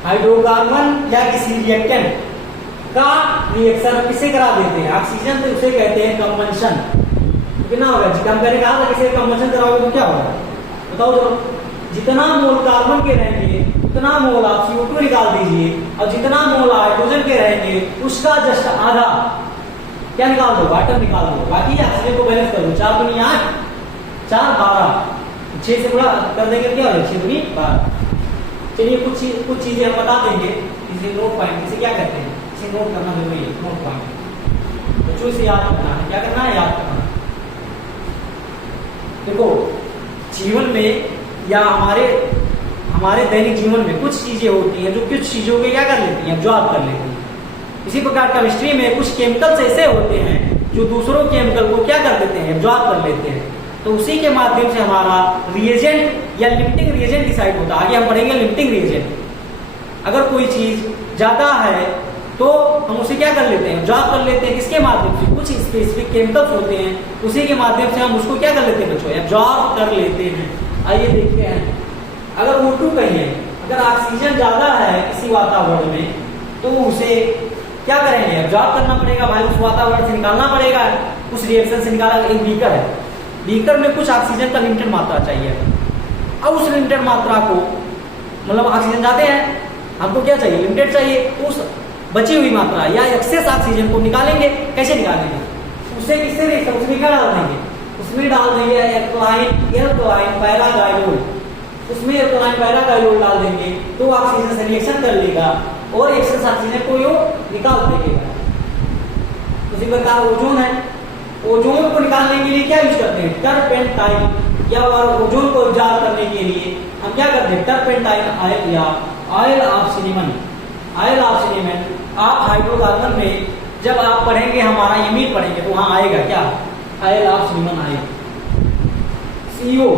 हाइड्रोकार्बन या किसी रिएक्टेंट का रिएक्शन किससे करा देते हैं, ऑक्सीजन, तो उसे कहते हैं कंबंशन। कितना होगा, हम करें कहा था किसी कंबंशन कराओगे तो क्या होगा बताओ जरा। जितना मोल कार्बन के रहेंगे उतना मोल आप CO2 निकाल दीजिए, और जितना मोल हाइड्रोजन के रहेंगे उसका जस्ट आधा क्या निकाल दो, वाटर निकाल दो। बाकी ऑक्सीजन को बैलेंस कर दो, 4 दूनी 8, 4 12, 6 से गुणा कर देंगे क्या हो, 6 दूनी 12। चलिए कुछ चीजें हम बता देंगे, इसे नोट पॉइंट, इसे क्या कहते हैं, इसे नोट करना जरूरी है। नोट पॉइंट बच्चों से याद करना है, क्या करना है, याद करना। देखो जीवन में या हमारे दैनिक जीवन में कुछ चीजें होती हैं जो कुछ चीजों के क्या कर लेती हैं, एब्जॉर्ब कर लेती हैं। इसी प्रकार केमिस्ट्री में कुछ केमिकल्स ऐसे होते हैं जो दूसरों केमिकल को क्या कर देते हैं, एब्जॉर्ब कर लेते हैं। तो उसी के माध्यम से हमारा रिएजेंट या लिमिटिंग रिएजेंट डिसाइड होता है। आगे हम पढ़ेंगे लिमिटिंग रिएजेंट। अगर कोई चीज ज्यादा है तो हम उसे क्या कर लेते हैं, एब्जॉर्ब कर लेते हैं। किसके माध्यम से, कुछ स्पेसिफिक केमिकल्स होते हैं, उसी के माध्यम से हम उसको क्या कर लेते हैं बच्चों, एब्जॉर्ब कर लेते हैं। आइए देखते हैं, अगर O2 कहिए, अगर ऑक्सीजन ज्यादा है किसी वातावरण में तो उसे क्या करेंगे, एब्जॉर्ब करना पड़ेगा भाई, उस वातावरण से निकालना पड़ेगा, उस रिएक्शन से निकाला। एक बीकर है, बीकर में कुछ ऑक्सीजन का लिमिटेड मात्रा चाहिए। अब उस लिमिटेड मात्रा को, मतलब ऑक्सीजन ज्यादा है, हमको क्या चाहिए, लिमिटेड चाहिए, उस बची हुई मात्रा या एक्सेस ऑक्सीजन को निकालेंगे। कैसे निकालेंगे, उससे किससे रिएक्शन, उसमें क्या डाल देंगे, उसमें डाल देंगे एल्कलाइन पैरागाइलोल, उसमें एल्कलाइन पैरागाइलोल डाल देंगे तो ऑक्सीजन से रिएक्शन कर लेगा और एक्सेस ऑक्सीजन को यो निकाल देगा। उसी प्रकार ओजोन है, ओजोन को निकालने के लिए क्या यूज करते हैं, टर्पेंटाइन, या ओजोन को एब्जॉर्ब करने के लिए हम क्या करते हैं, टर्पेंटाइन ऑयल या oil of cinnamon. Oil of cinnamon आप हाइड्रोकार्बन में जब आप पढ़ेंगे, हमारा एमिट पढ़ेंगे तो वहां आएगा क्या, ऑयल ऑफ सिनेमन आएगा। CO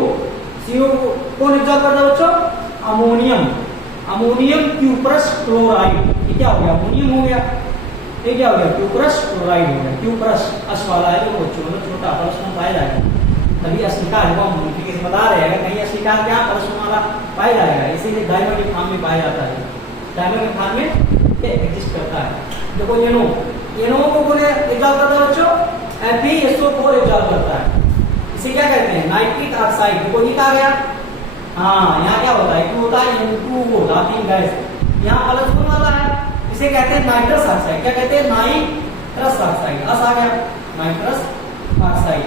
कौन एब्जॉर्ब करता है बच्चों, अमोनियम क्यूप्रस क्लोराइड। ये क्या हो गया, अमोनियम हो गया, ये क्या हो गया, क्यूप्रस क्लोराइड हो गया। क्यूप्रस अस वाला है तो बच्चों मतलब छोटा परसम पाया जाएगा, तभी अस्लिका है, वो हम मल्टीप्लिकेशन बता रहे हैं। कहीं अस्लिका क्या परसम वाला पाया जाएगा, इसीलिए डायमंड के फॉर्म में पाया जाता है, डायमंड के फॉर्म में एग्जिस्ट करता है। देखो एनो को कौन एब्जॉर्ब करता है बच्चों, FeSO4 एब्जॉर्ब करता है। इसे क्या कहते हैं, नाइट्रिक ऑक्साइड। देखो ये कहा गया, हाँ यहाँ क्या होता है, Q होता है, N2 होता है, गैस, यहाँ प्लस कौन वाला है, इसे कहते हैं नाइट्रस ऑक्साइड। क्या कहते हैं, नाइट्रस ऑक्साइड, अस आ गया, नाइट्रस ऑक्साइड।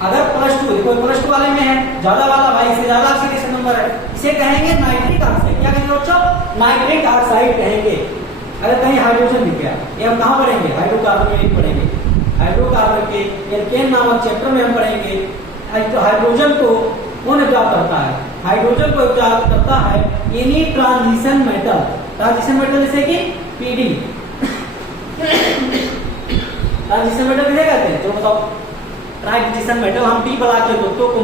अगर +2, देखो +2 वाले में है, ज्यादा वाला भाई, इससे ज्यादा ऑक्सीडेशन नंबर है, इसे कहेंगे नाइट्रिक ऑक्साइड। क्या कहेंगे बच्चों, नाइट्रिक ऑक्साइड कहेंगे। अगर कहीं हाइड्रोजन दिख गया, ये हम कहाँ पढ़ेंगे, हाइड्रोकार्बन में पढ़ेंगे। हाइड्रोकार्बन के एल्केन नामक चैप्टर में हम पढ़ेंगे हाइड्रोजन को कौन एब्जॉर्ब करता है, हाइड्रोजन को एब्जॉर्ब करता है any transition metal. Transition metal जैसे कि PD, ट्रांजिशन मेटल किसे कहते हैं, तो बताओ। ट्रांजिशन मेटल हम टी ब्लॉक के तत्वों को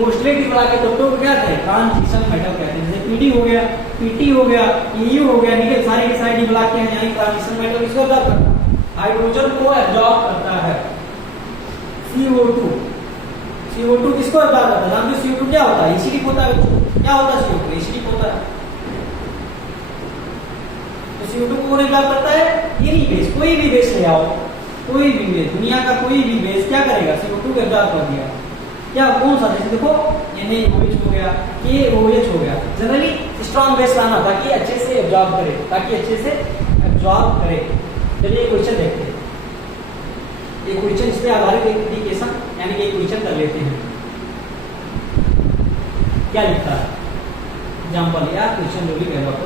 मोस्टली डी बुला के तत्वों को क्या कहते हैं? ट्रांजिशन मेटल कहते हैं। जैसे पीडी हो गया, पीटी हो गया, ईयू हो गया, निकल सारे के सारे डी बुला के हैं, यानी ट्रांजिशन मेटल किसको एब्जॉर्ब करता है? हाइड्रोजन को एब्जॉर्ब करता है। CO2 CO2 किसको एब्जॉर्ब करता है? नाम जो CO2 क्या होता है? एसिडिक होता है। क्या होता है CO2? एसिडिक होता है। तो CO2 को कौन एब्जॉर्ब करता है? एनी बेस, कोई भी बेस ले आओ, कोई भी बेस, दुनिया का कोई भी बेस क्या करेगा? CO2 को एब्जॉर्ब कर दिया। क्या कौन सा? जैसे देखो NaOH हो गया, KOH हो गया। जनरली स्ट्रॉन्ग बेस लाना ताकि अच्छे से एब्जॉर्ब करे, ताकि अच्छे से एब्जॉर्ब करे। चलिए क्वेश्चन देखते हैं। एक क्वेश्चन इस पे आधारित एक इंडिकेशन यानी कि एक क्वेश्चन कर लेते हैं। क्या लिखता है? एग्जांपल या क्वेश्चन जो भी कहेगा तो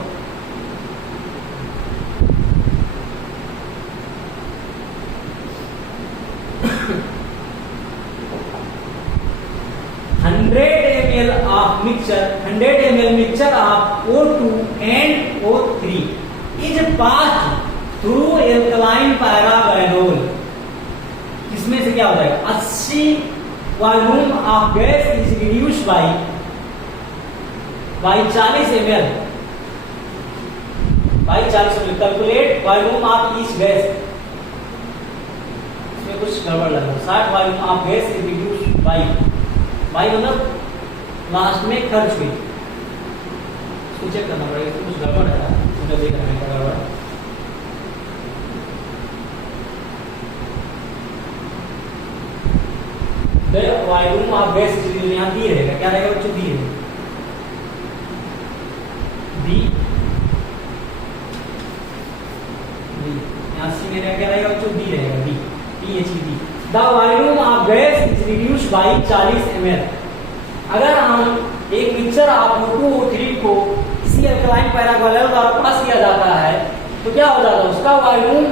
100 ml of mixture, 100 ml mixture of O2 and O3 is passed through alkaline paragonol। इसमें से क्या हो जाएगा? 80 volume of gas is reduced by 40 ml by 40 ml। Calculate volume of each gas. इसमें कुछ गड़बड़ लग रहा है। 60 volume of gas is reduced by मतलब लास्ट में खर्च हुई। इसको चेक करना पड़ेगा, कुछ गड़बड़ है, मुझे देख रहे हैं क्या गड़बड़ है। वॉल्यूम ऑफ गैस यहाँ दी रहेगा, क्या रहेगा बच्चों? दी रहेगा बी, यहाँ सी में क्या रहेगा बच्चों? डी रहेगा, D, PHED। The volume of gas is reduced by 40 ml। अगर हम एक मिक्सचर ऑफ O2 O3 को किसी अल्कलाइन पैरागोनल द्वारा पास किया जाता है तो क्या हो जाता है? उसका वॉल्यूम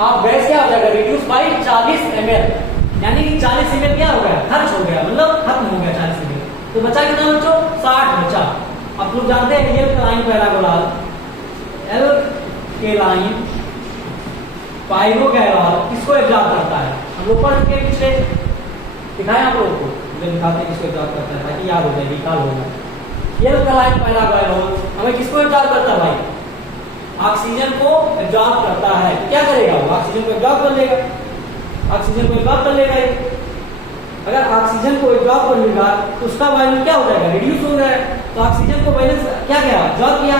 ऑफ गैस क्या हो जाएगा? रिड्यूस बाई 40 ml, यानी कि 40 ml क्या हो गया? खर्च हो गया, मतलब खत्म हो गया 40 ml। तो बचा कितना बच्चों? 60 बचा। अब लोग जानते हैं ये अल्कलाइन पैरागोनल एल्केलाइन पाइरोगैनॉल किसको एब्जॉर्ब करता है? हम लोग पढ़ चुके पिछले, दिखाएं आप लोगों को, दिखाते हैं किसको एब्जॉर्ब करता है ताकि याद हो जाए, निकाल होगा। ये अल्कलाइन पैरागोनल हमें किसको एब्जॉर्ब करता है भाई? ऑक्सीजन को एब्जॉर्ब करता है। क्या करेगा वो? ऑक्सीजन को एब्जॉर्ब कर लेगा, ऑक्सीजन को एब्जॉर्ब कर लेगा। अगर ऑक्सीजन को एब्जॉर्ब कर लेगा तो उसका वॉल्यूम क्या हो जाएगा? रिड्यूस हो गया। तो ऑक्सीजन को बैलेंस क्या किया? एब्जॉर्ब किया।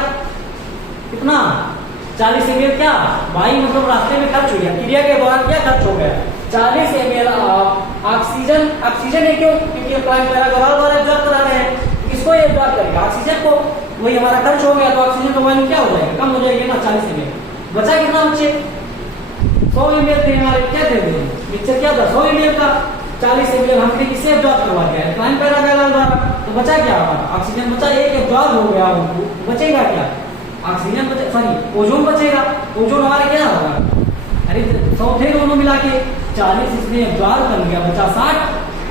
कितना? 40 ml। क्या भाई? मतलब रास्ते में खर्च हो गया, क्रिया के दौरान क्या खर्च हो गया? 40 ml ऑक्सीजन। ऑक्सीजन है क्यों? क्योंकि अल्कलाइन पैरागोनल द्वारा एब्जॉर्ब करा रहे हैं। किसको ये एब्जॉर्ब करेगा? ऑक्सीजन को। वही हमारा खर्च हो गया, तो ऑक्सीजन का वॉल्यूम क्या हो जाएगा? कम हो जाएगा ना, 40 ml। बचा कितना बच्चे? 100 ml थे हमारे। क्या थे मिक्सचर? क्या था? 100 ml का। 40 ml हमने किससे एब्जॉर्ब करवा दिया? अल्कलाइन पैरागोनल द्वारा। तो बचा क्या हमारा? ऑक्सीजन बचा। एक एब्जॉर्ब हो गया, बचेगा क्या? ऑक्सीजन बचे, सॉरी ओजोन बचेगा। ओजोन हमारा क्या होगा? अरे 100 थे दोनों मिला के, 40 इसमें एब्जॉर्ब कर लिया, बचा 60।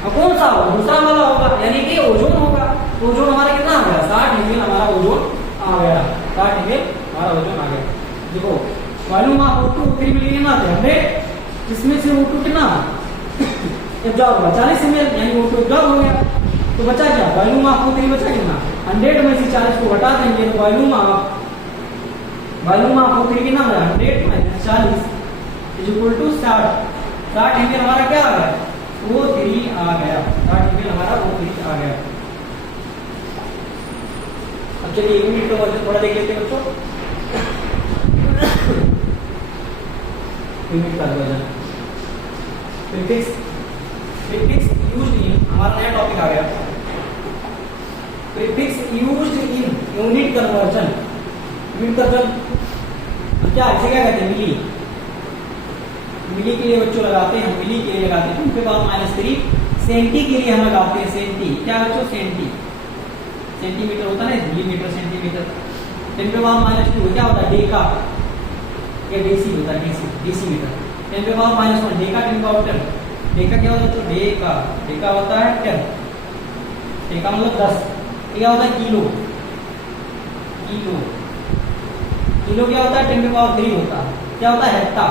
और कौन सा होगा? दूसरा वाला होगा, यानी कि ओजोन होगा। ओजोन हमारा कितना आ गया? 60 ml हमारा ओजोन आ गया। 60 ml हमारा ओजोन आ गया। देखो वॉल्यूम ऑफ O2 O3 में कितना था? 100, जिसमें से O2 कितना एब्जॉर्ब हुआ? 40 ml, यानी O2 एब्जॉर्ब हो गया। तो बचा क्या? वॉल्यूम ऑफ O3 बचा कितना? 100 में से 40 को हटा देंगे तो वॉल्यूम ऑफ O3 कितना है? 100 minus 40 is equal to 60। 60 ml हमारा क्या आ गया? O3 आ गया। 60 ml हमारा O3 आ गया। अब चलिए यूनिट का वर्जन थोड़ा देख लेते हैं बच्चों। यूनिट का वर्जन प्रीफिक्स यूज्ड इन, हमारा नया टॉपिक आ गया। Prefix used in unit conversion. Unit conversion क्या इसे क्या कहते हैं? मिली। मिली के लिए बच्चों लगाते हैं, मिली के लिए लगाते हैं। उनके बाद -3 सेंटी के लिए हम लगाते हैं। सेंटी क्या बच्चों? सेंटी। सेंटीमीटर होता है ना, मिलीमीटर सेंटीमीटर। 10 के बाद -2 क्या होता है? डेका या डेसी होता है, डेसीमीटर। 10 के बाद -1 डेका 10 का 10। डेका क्या होता है बच्चों? डेका होता है 10। डेका मतलब 10। क्या होता है? किलो क्या होता है? 10 के पावर 3 होता है। क्या होता है? हेक्टा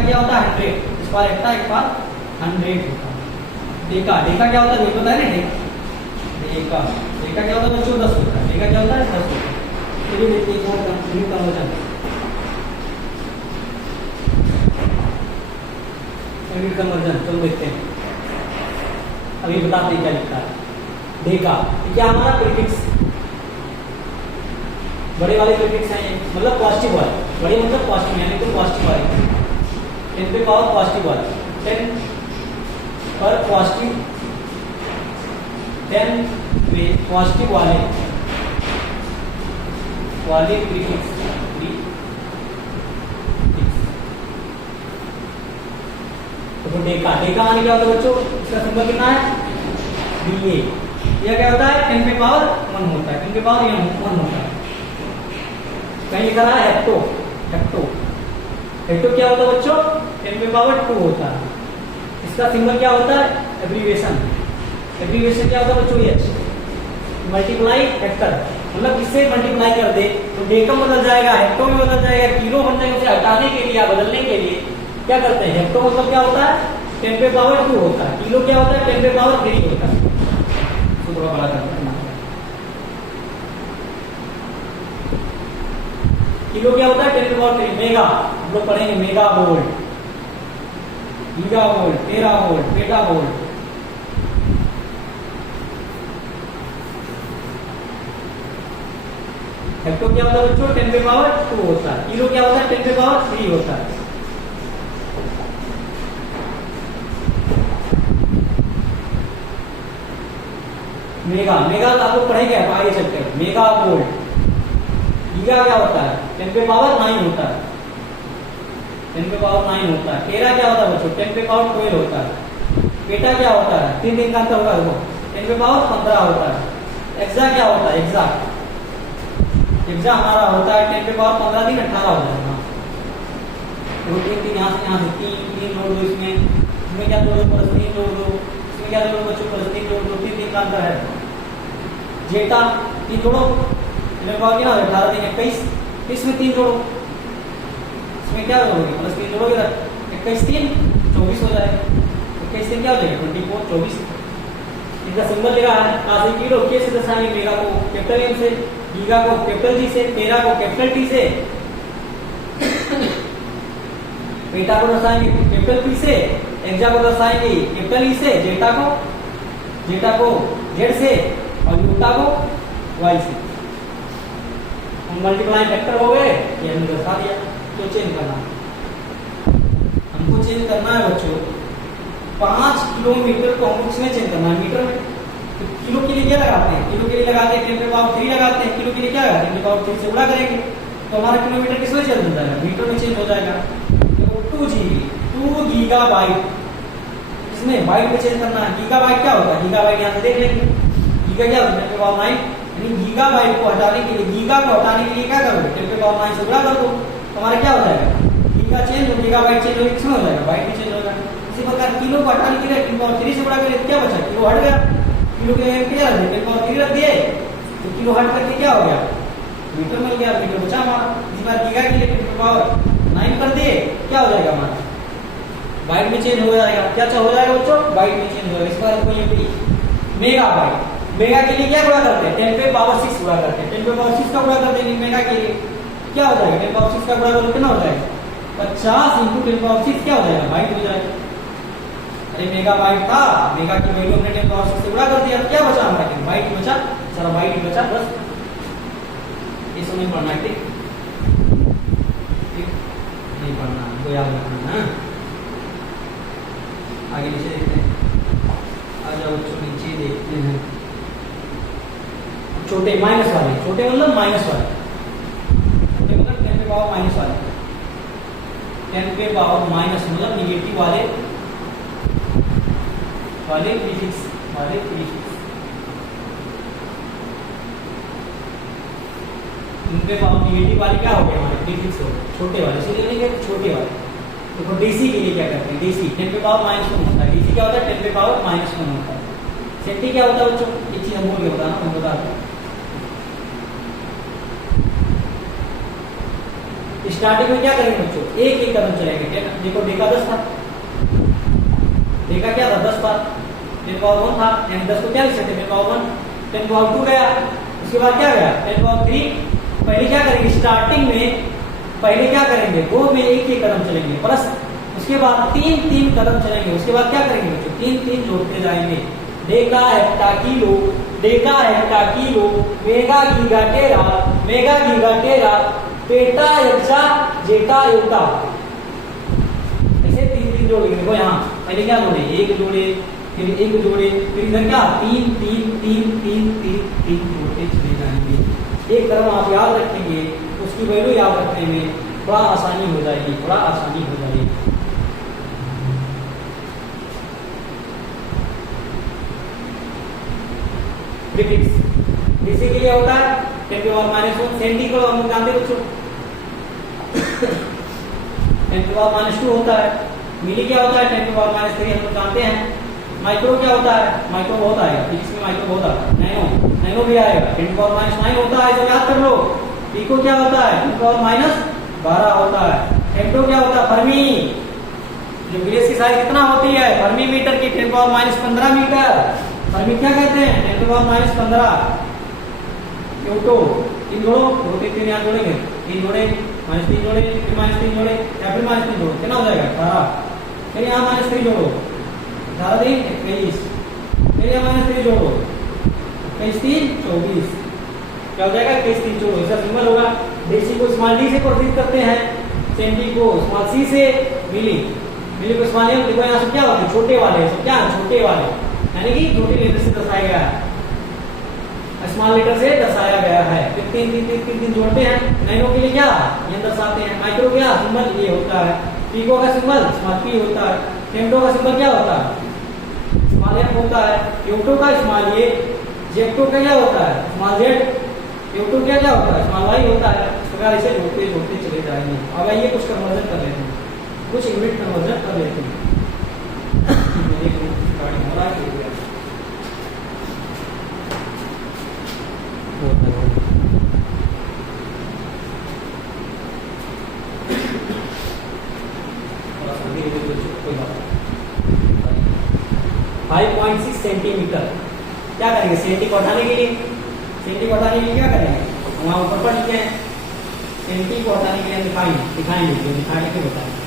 क्या होता है? 100। इस बार हेक्टा, एक बार 100 होता है। डेका, डेका क्या होता है ये पता है ना? डेका, डेका क्या होता है बच्चों? 10 होता है। डेका क्या होता है? 10 होता है। चलिए देखिए एक और कन्वर्जन, यूनिट कन्वर्जन चलो देखते हैं। अभी बताते हैं क्या लिखता है। डेका क्या हमारा प्रीफिक्स, बड़े वाले प्रीफिक्स हैं मतलब पॉजिटिव वाले, बड़े मतलब पॉजिटिव यानी तो पॉजिटिव वाले 10 पे पावर पॉजिटिव वाले 10 पर पॉजिटिव 10 पे पॉजिटिव वाले प्रीफिक्स तो डेका, डेका माने क्या होता है बच्चों? इसका सिंबल कितना है? डीए। यह क्या होता है? 10 पे पावर 1 होता है, 10 पे पावर 1 होता है। कहीं लिखा रहा है हेक्टो, हेक्टो, हेक्टो क्या होता है बच्चों? 10 पे पावर 2 होता है। इसका सिंबल क्या होता है? एब्रीविएशन, एब्रीविएशन क्या होता है बच्चों? एच, मल्टीप्लाई हेक्टर, मतलब किससे मल्टीप्लाई कर दे तो डेका बदल जाएगा, हेक्टो में बदल जाएगा, किलो बन जाएगा। उसे हटाने के लिए या बदलने के लिए क्या करते हैं? हेक्टो मतलब क्या होता है? 10 पे पावर 2 होता है। किलो क्या होता है? 10 पे पावर 3 होता है। तो थोड़ा बड़ा करते हैं। किलो क्या होता है? 10 पे पावर 3। मेगा हम लोग पढ़ेंगे, मेगा वोल्ट, गीगा वोल्ट, टेरा वोल्ट, पेटा वोल्ट। हेक्टो क्या होता है बच्चों? 10 पे पावर 2 होता है। किलो क्या होता है? 10 पे पावर 3 होता है। मेगा, मेगा तो आप लोग पढ़ेंगे आगे चलते हैं। Mega volt. गीगा क्या होता है? 10 पे पावर 9 होता है, 10 पे पावर 9 होता है। टेरा क्या होता है बच्चों? 10 पे पावर 12 होता है। पेटा क्या होता है? 3 दिन का अंतर होगा वो, 10 पे पावर 15 होता है। एक्सा क्या होता है? एक्सा, एक्सा हमारा होता है 10 पे पावर 15 दिन 18 हो जाएगा। तो 3 यहाँ से 3 जोड़ दो, इसमें क्या जोड़ दो? +3 जोड़ दो, इसमें क्या जोड़ दो बच्चों? +3 जोड़ दो, 3 दिन का अंतर है। जेटा 3 जोड़ो, 18 दिन 21, इसमें 3 जोड़ो, इसमें क्या जोड़ोगे? +3 जोड़ोगे, 21 3 24 हो जाएगा। 21 से क्या हो जाएगा? 24 24। इनका सिंबल लगा है। आधे किलो के से दर्शाएंगे, मेगा को कैपिटल एम से, गीगा को कैपिटल जी से, टेरा को कैपिटल टी से, पेटा को दर्शाएंगे कैपिटल पी से, एक्सा को दर्शाएंगे कैपिटल ई से, जेटा को जेड से और यूटा को वाई से। मल्टीप्लाई फैक्टर हो गए, ये हमने दर्शा दिया। तो चेंज करना, हमको चेंज करना है बच्चों 5 किलोमीटर को हमको किसमें चेंज करना है? मीटर में। तो किलो के लिए क्या लगाते हैं? किलो के लिए लगाते हैं 10 पे पावर 3 लगाते हैं। किलो के लिए क्या लगाते हैं? 10 पे पावर 3 से गुणा करेंगे तो हमारा किलोमीटर किसमें चेंज हो जाएगा? मीटर में चेंज हो जाएगा। तो 2 गीगाबाइट, इसमें बाइट में चेंज करना है। गीगाबाइट क्या होता है? गीगाबाइट यहाँ से देख लेंगे। गीगा क्या होता है? 10 पे पावर 9, यानी गीगाबाइट को हटाने के लिए, गीगा को हटाने के लिए क्या करोगे? 10 पे पावर 9 से गुणा कर दो, हमारा क्या हो जाएगा? गीगा चेंज हो, गीगाबाइट चेंज हो, किसमें हो जाएगा? बाइट में चेंज हो जाएगा। इसी प्रकार किलो को हटाने के लिए 10 पावर 3 से गुणा करें, क्या बचा? किलो हट गया। किलो के क्या रख दिए? 10 पावर 3 रख दिए, तो किलो हट करके क्या हो गया? मीटर मिल गया, मीटर बचा हमारा। इस बार गीगा के लिए 10 पे पावर 9 कर दिए, क्या हो जाएगा हमारा? बाइट में चेंज हो जाएगा। क्या हो जाएगा बच्चों? बाइट में चेंज हो जाएगा। इस बार कोई मेगा बाइट, मेगा के लिए क्या गुणा करते हैं? 10 पे पावर 6 गुणा करते हैं। 10 पे पावर 6 का गुणा कर देंगे मेगा के लिए, क्या हो जाएगा? 10 पावर 6 का गुणा करोगे कितना हो जाएगा? 50 × 10 पावर 6 क्या हो जाएगा? बाइट हो जाएगा। अरे मेगा बाइट था, मेगा की वैल्यू हमने 10 पावर 6 से गुणा कर दिया, क्या बचा हमारा? बाइट ही बचा, सारा बाइट ही बचा। बस ये समझ पढ़ना है, ठीक नहीं पढ़ना तो याद रखना है। आगे नीचे देखते हैं, आ जाओ बच्चों नीचे देखते हैं। छोटे माइनस वाले, छोटे मतलब माइनस वाले, छोटे मतलब 10 पे पावर माइनस वाले, 10 पे पावर माइनस मतलब निगेटिव वाले प्रीफिक्स, इनके पावर निगेटिव वाले क्या हो गए? हमारे प्रीफिक्स हो गए छोटे वाले, इसलिए नहीं कहते छोटे वाले। तो डीसी के लिए क्या करते हैं? डीसी 10 पे पावर -1 होता है। डीसी क्या होता है? 10 पे पावर -1 होता है। सेंटी क्या होता है बच्चों? ये चीज हम बोल के बताना, हम बता रहे हैं। स्टार्टिंग में क्या करेंगे बच्चों? एक कदम चलेंगे। देखो डेका 10 था, डेका क्या था? 10 था। 10 पावर 1 था, यानी 10 को क्या लिख सकते हैं 10 पावर 1, 10 पावर 2 गया, उसके बाद क्या गया 10 पावर 3। पहले क्या करेंगे स्टार्टिंग में, पहले क्या करेंगे 2 में एक कदम चलेंगे प्लस उसके बाद 3 कदम चलेंगे, उसके बाद क्या करेंगे बच्चों 3 जोड़ते जाएंगे। Deca hecto kilo, deca hecto kilo, mega giga tera, mega giga tera, peta exa zetta yotta, ऐसे 3 जोड़ेंगे। देखो यहाँ पहले क्या जोड़े, एक जोड़े, फिर एक जोड़े, फिर इधर क्या 3 जोड़ते चले जाएंगे। एक कदम आप याद रखेंगे, उसकी वैल्यू याद रखने में थोड़ा आसानी हो जाएगी, थोड़ा आसानी हो जाएगी। जैसे कि ये होता है 10 की पावर -1, सेंटी को हम जानते बच्चों 10 की पावर -2 होता है। मिली क्या होता है 10 की पावर -3 हम लोग जानते हैं। माइक्रो क्या होता है, माइक्रो बहुत आएगा, इसमें माइक्रो बहुत आता है। नैनो, नैनो भी आएगा 10 की पावर -9 होता है, इसे याद कर लो। पिको क्या होता है 10 की पावर -12 होता है। फेम्टो क्या होता है फर्मी, जो गैस की साइज कितना होती है फर्मी मीटर की 10 की पावर -15 मीटर, फर्मी क्या कहते हैं 10 की पावर -15। क्योटो 3 जोड़ो, 2 3 यहाँ जोड़ेंगे, 3 जोड़े -3 जोड़े, फिर -3 जोड़े, या फिर -3 जोड़ो, कितना हो जाएगा 18। फिर यहाँ -3 जोड़ो 18 दिन 21, फिर यहाँ -3 जोड़ो 21 3 24, क्या हो जाएगा 21 3 जोड़ो। इसका सिंबल होगा डेसी को स्मॉल डी से प्रोसीड करते हैं, सेंटी को स्मॉल सी से, मिली, मिली को स्मॉल एम। देखो यहाँ से क्या होते हैं छोटे वाले, सब क्या छोटे वाले, यानी कि छोटे लेटर से दर्शाया गया है, स्मॉल लेटर से दर्शाया गया है। फिर 3 जोड़ते हैं। नैनो के लिए क्या ये दर्शाते हैं। माइक्रो क्या सिंबल ये होता है, पिको का सिंबल स्मॉल पी होता है, फेम्टो का सिंबल क्या होता है स्मॉल एफ होता है, क्योटो का स्मॉल ए, जेप्टो का क्या होता है स्मॉल जेड, क्योटो क्या क्या होता है स्मॉल वाई होता है। इस प्रकार इसे जोड़ते जोड़ते चले जाएंगे। अब आइए कुछ कन्वर्जन कर लेते हैं, कुछ यूनिट कन्वर्जन कर लेते हैं। फाइव 5.6 सेंटीमीटर क्या करेंगे सेंटी को हटाने के लिए, सेंटी को हटाने के लिए क्या करेंगे वहां ऊपर पर लिखे हैं, सेंटी को हटाने के लिए दिखाएंगे जो दिखाने के बताएंगे।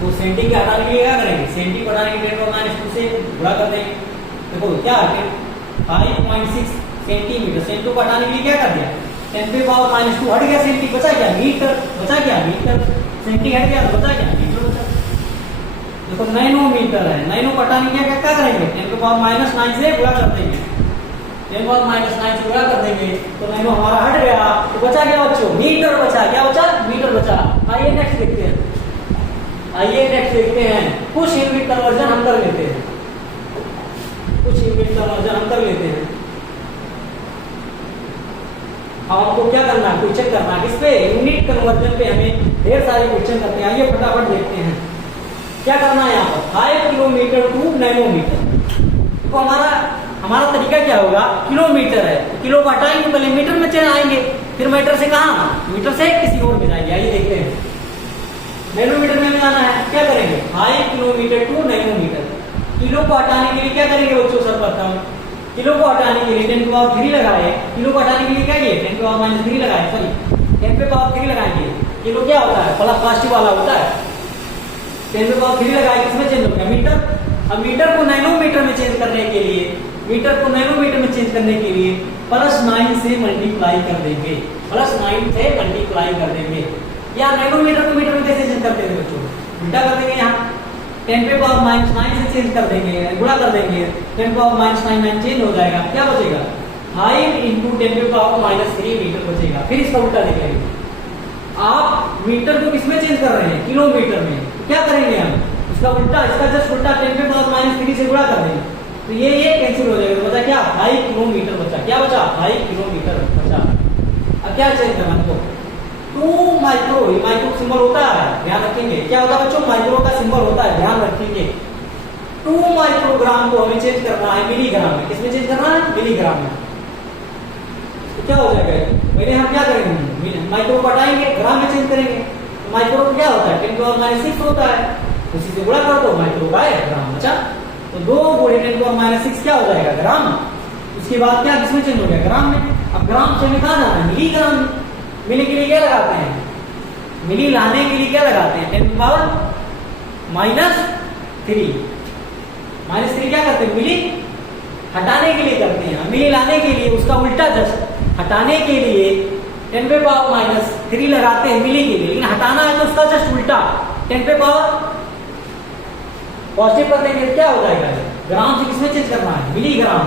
तो सेंटी के हटाने के लिए क्या करेंगे, सेंटी को हटाने के लिए 10⁻² से गुणा कर देंगे। देखो क्या 5.6 सेंटीमीटर, सेंटी को हटाने के लिए क्या कर दिया 10 की पावर -2 हट गया, सेंटी बचा क्या मीटर, बचा क्या मीटर, सेंटी हट गया तो बचा क्या मीटर बचा। देखो नैनोमीटर है, नैनो को हटाने के लिए क्या करेंगे 10 की पावर -9 से गुणा कर देंगे, 10 की पावर -9 से गुणा कर देंगे तो नैनो हमारा हट गया तो बचा क्या बच्चों मीटर बचा, क्या बचा मीटर बचा। आइए नेक्स्ट देखते हैं, आइए नेक्स्ट देखते हैं। कुछ यूनिट कन्वर्जन हम कर लेते हैं, कुछ यूनिट कन्वर्जन हम कर लेते हैं। अब हमको क्या करना है क्वेश्चन करना है किस पे यूनिट कन्वर्जन पे, हमें ढेर सारे क्वेश्चन करते हैं। आइए फटाफट देखते हैं क्या करना है यहाँ पर 5 किलोमीटर टू नैनोमीटर। तो हमारा तरीका क्या होगा, किलोमीटर है तो किलो को हटाएंगे पहले मीटर में चले आएंगे, फिर मीटर से कहाँ मीटर से किसी और में जाएंगे। आइए देखते हैं नैनोमीटर में जाना है, क्या करेंगे 5 किलोमीटर टू नैनोमीटर। किलो को हटाने के लिए क्या करेंगे बच्चों सर्वप्रथम, किलो को हटाने के लिए 10 की पावर 3 लगाए, किलो को हटाने के लिए क्या किए 10 की पावर -3 लगाए, सॉरी 10 की पावर 3 लगाएंगे। किलो क्या होता है प्लस पॉजिटिव वाला होता है, 10 की पावर 3 लगाए किसमें चेंज हो गया मीटर। अब मीटर को नैनोमीटर में चेंज करने के लिए, मीटर को नैनोमीटर में चेंज करने के लिए +9 से मल्टीप्लाई कर देंगे, +9 से मल्टीप्लाई कर देंगे। या नैनोमीटर को मीटर में कैसे चेंज करते हैं बच्चों, उल्टा कर देंगे, यहाँ 10 की पावर -9 से चेंज कर देंगे, गुणा कर देंगे, 10 की पावर -9 चेंज हो जाएगा, क्या बचेगा 5 × 10 की पावर -3 मीटर बचेगा। फिर इसका उल्टा देखेंगे, आप मीटर को किसमें चेंज कर रहे हैं किलोमीटर में, क्या करेंगे हम इसका उल्टा, इसका जस्ट उल्टा 10 की पावर -3 से गुणा कर देंगे तो ये कैंसिल हो जाएगा, बचा क्या 5 किलोमीटर बचा, क्या बचा 5 किलोमीटर बचा। अब क्या चेंज करना हमको 2 माइक्रो, माइक्रो सिंबल होता है ध्यान रखेंगे, क्या होता है बच्चों माइक्रो का सिंबल होता है ध्यान रखेंगे। 2 माइक्रोग्राम को हमें चेंज करना है मिलीग्राम में, किसमें चेंज करना है मिलीग्राम में। तो क्या हो जाएगा पहले हम क्या करेंगे माइक्रो को हटाएंगे ग्राम में चेंज करेंगे। तो माइक्रो क्या होता है 10 की पावर -6 होता है, उसी से गुणा कर दो, माइक्रो बाय ग्राम बचा। तो 2 गुणे 10⁻6 क्या हो जाएगा ग्राम। उसके बाद क्या किसमें चेंज हो गया ग्राम में। अब ग्राम से हमें कहां जाना है मिलीग्राम में। मिली के लिए क्या लगाते हैं, मिली लाने के लिए क्या लगाते हैं 10⁻³ -3 क्या करते हैं मिली हटाने के लिए करते हैं, मिली लाने के लिए उसका उल्टा जस्ट हटाने के लिए 10⁻³ लगाते हैं मिली के लिए, लेकिन हटाना है तो उसका जस्ट उल्टा 10⁻, पॉजिटिव करने के लिए क्या हो जाएगा ग्राम से किसमें चेंज करना है मिलीग्राम।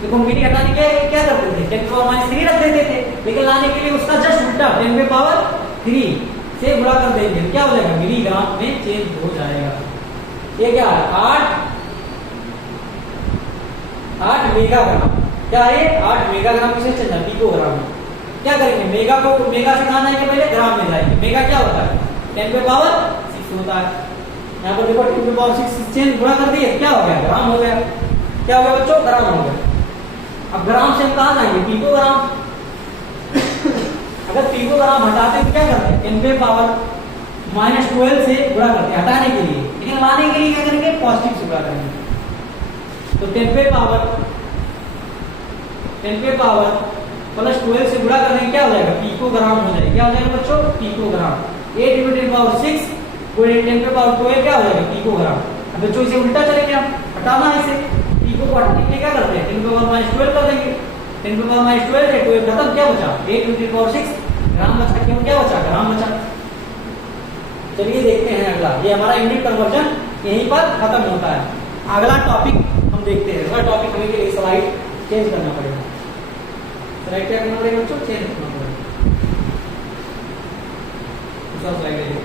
देखो मिली हटाने के क्या करते थे 10⁻³ रख देते थे, लेकिन लाने के लिए उसका जस्ट उल्टा 10⁻³ से गुणा कर देंगे, क्या हो जाएगा मिलीग्राम में चेंज हो जाएगा। ये क्या है 8 मेगाग्राम, क्या है 8 मेगाग्राम किसमें चेंज है पिकोग्राम में। क्या करेंगे मेगा को, मेगा से कहां जाएंगे पहले ग्राम में जाएंगे। मेगा क्या होता है 10⁻6 होता है। यहाँ पर देखो 10⁻6 चेंज गुणा कर दिए, क्या हो गया ग्राम हो गया। क्या हो गया बच्चों ग्राम हो गया। अब ग्राम से हम कहां जाएंगे पिकोग्राम। अगर पिकोग्राम हटाते तो क्या करते हैं 10⁻12 से गुणा करते हैं हटाने के लिए, लेकिन लाने के लिए क्या करेंगे पॉजिटिव से गुणा करेंगे। तो 10⁻12 से गुणा करने क्या हो जाएगा पिकोग्राम हो जाएगा। क्या हो जाएगा बच्चों पिकोग्राम। 8 × 10⁻6 गुणे 10⁻12 क्या हो जाएगा पिकोग्राम। अब बच्चों इसे उल्टा चलेंगे, हम हटाना है इसे, पिको को हटाने के लिए क्या करते हैं 10⁻12 कर देंगे। 10⁻12 से 12 खत्म, क्या बचा 8 × 10⁻6 ग्राम बचा। क्यों क्या बचा ग्राम बचा। चलिए देखते हैं अगला, ये हमारा यूनिट कन्वर्जन यहीं पर खत्म होता है। अगला टॉपिक हम देखते हैं। अगला टॉपिक हमें के लिए स्लाइड चेंज करना पड़ेगा। स्लाइड क्या करना पड़ेगा बच्चों चेंज करना पड़ेगा। दूसरा स्लाइड ले लेते हैं।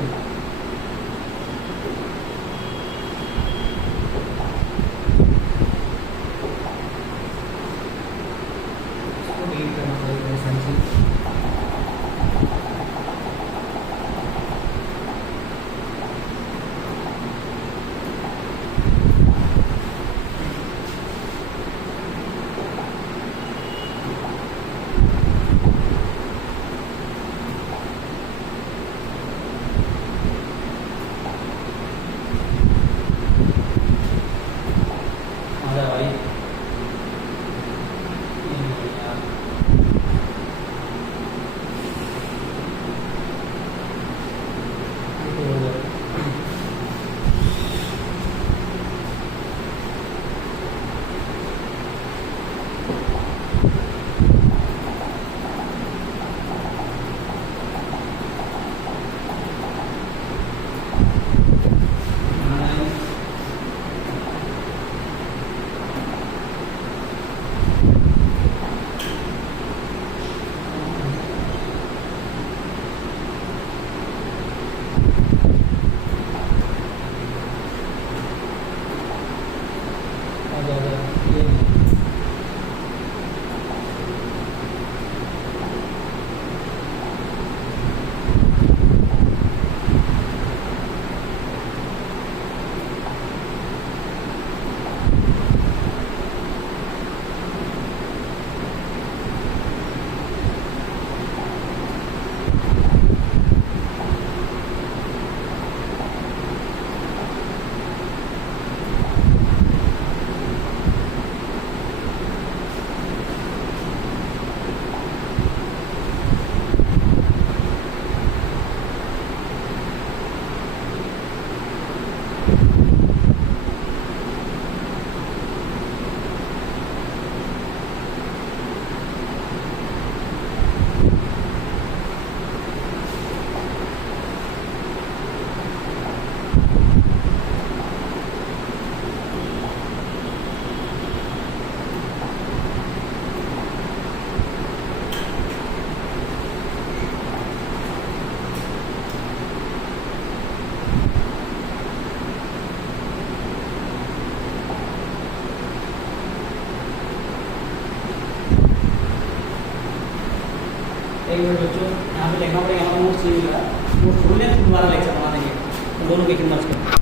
एक मिनट बच्चों यहाँ पे लिखना पड़ेगा, नोट्स चाहिए, नोट्स खोल लें दोबारा लेक्चर बना देंगे दोनों के मर्ज कर।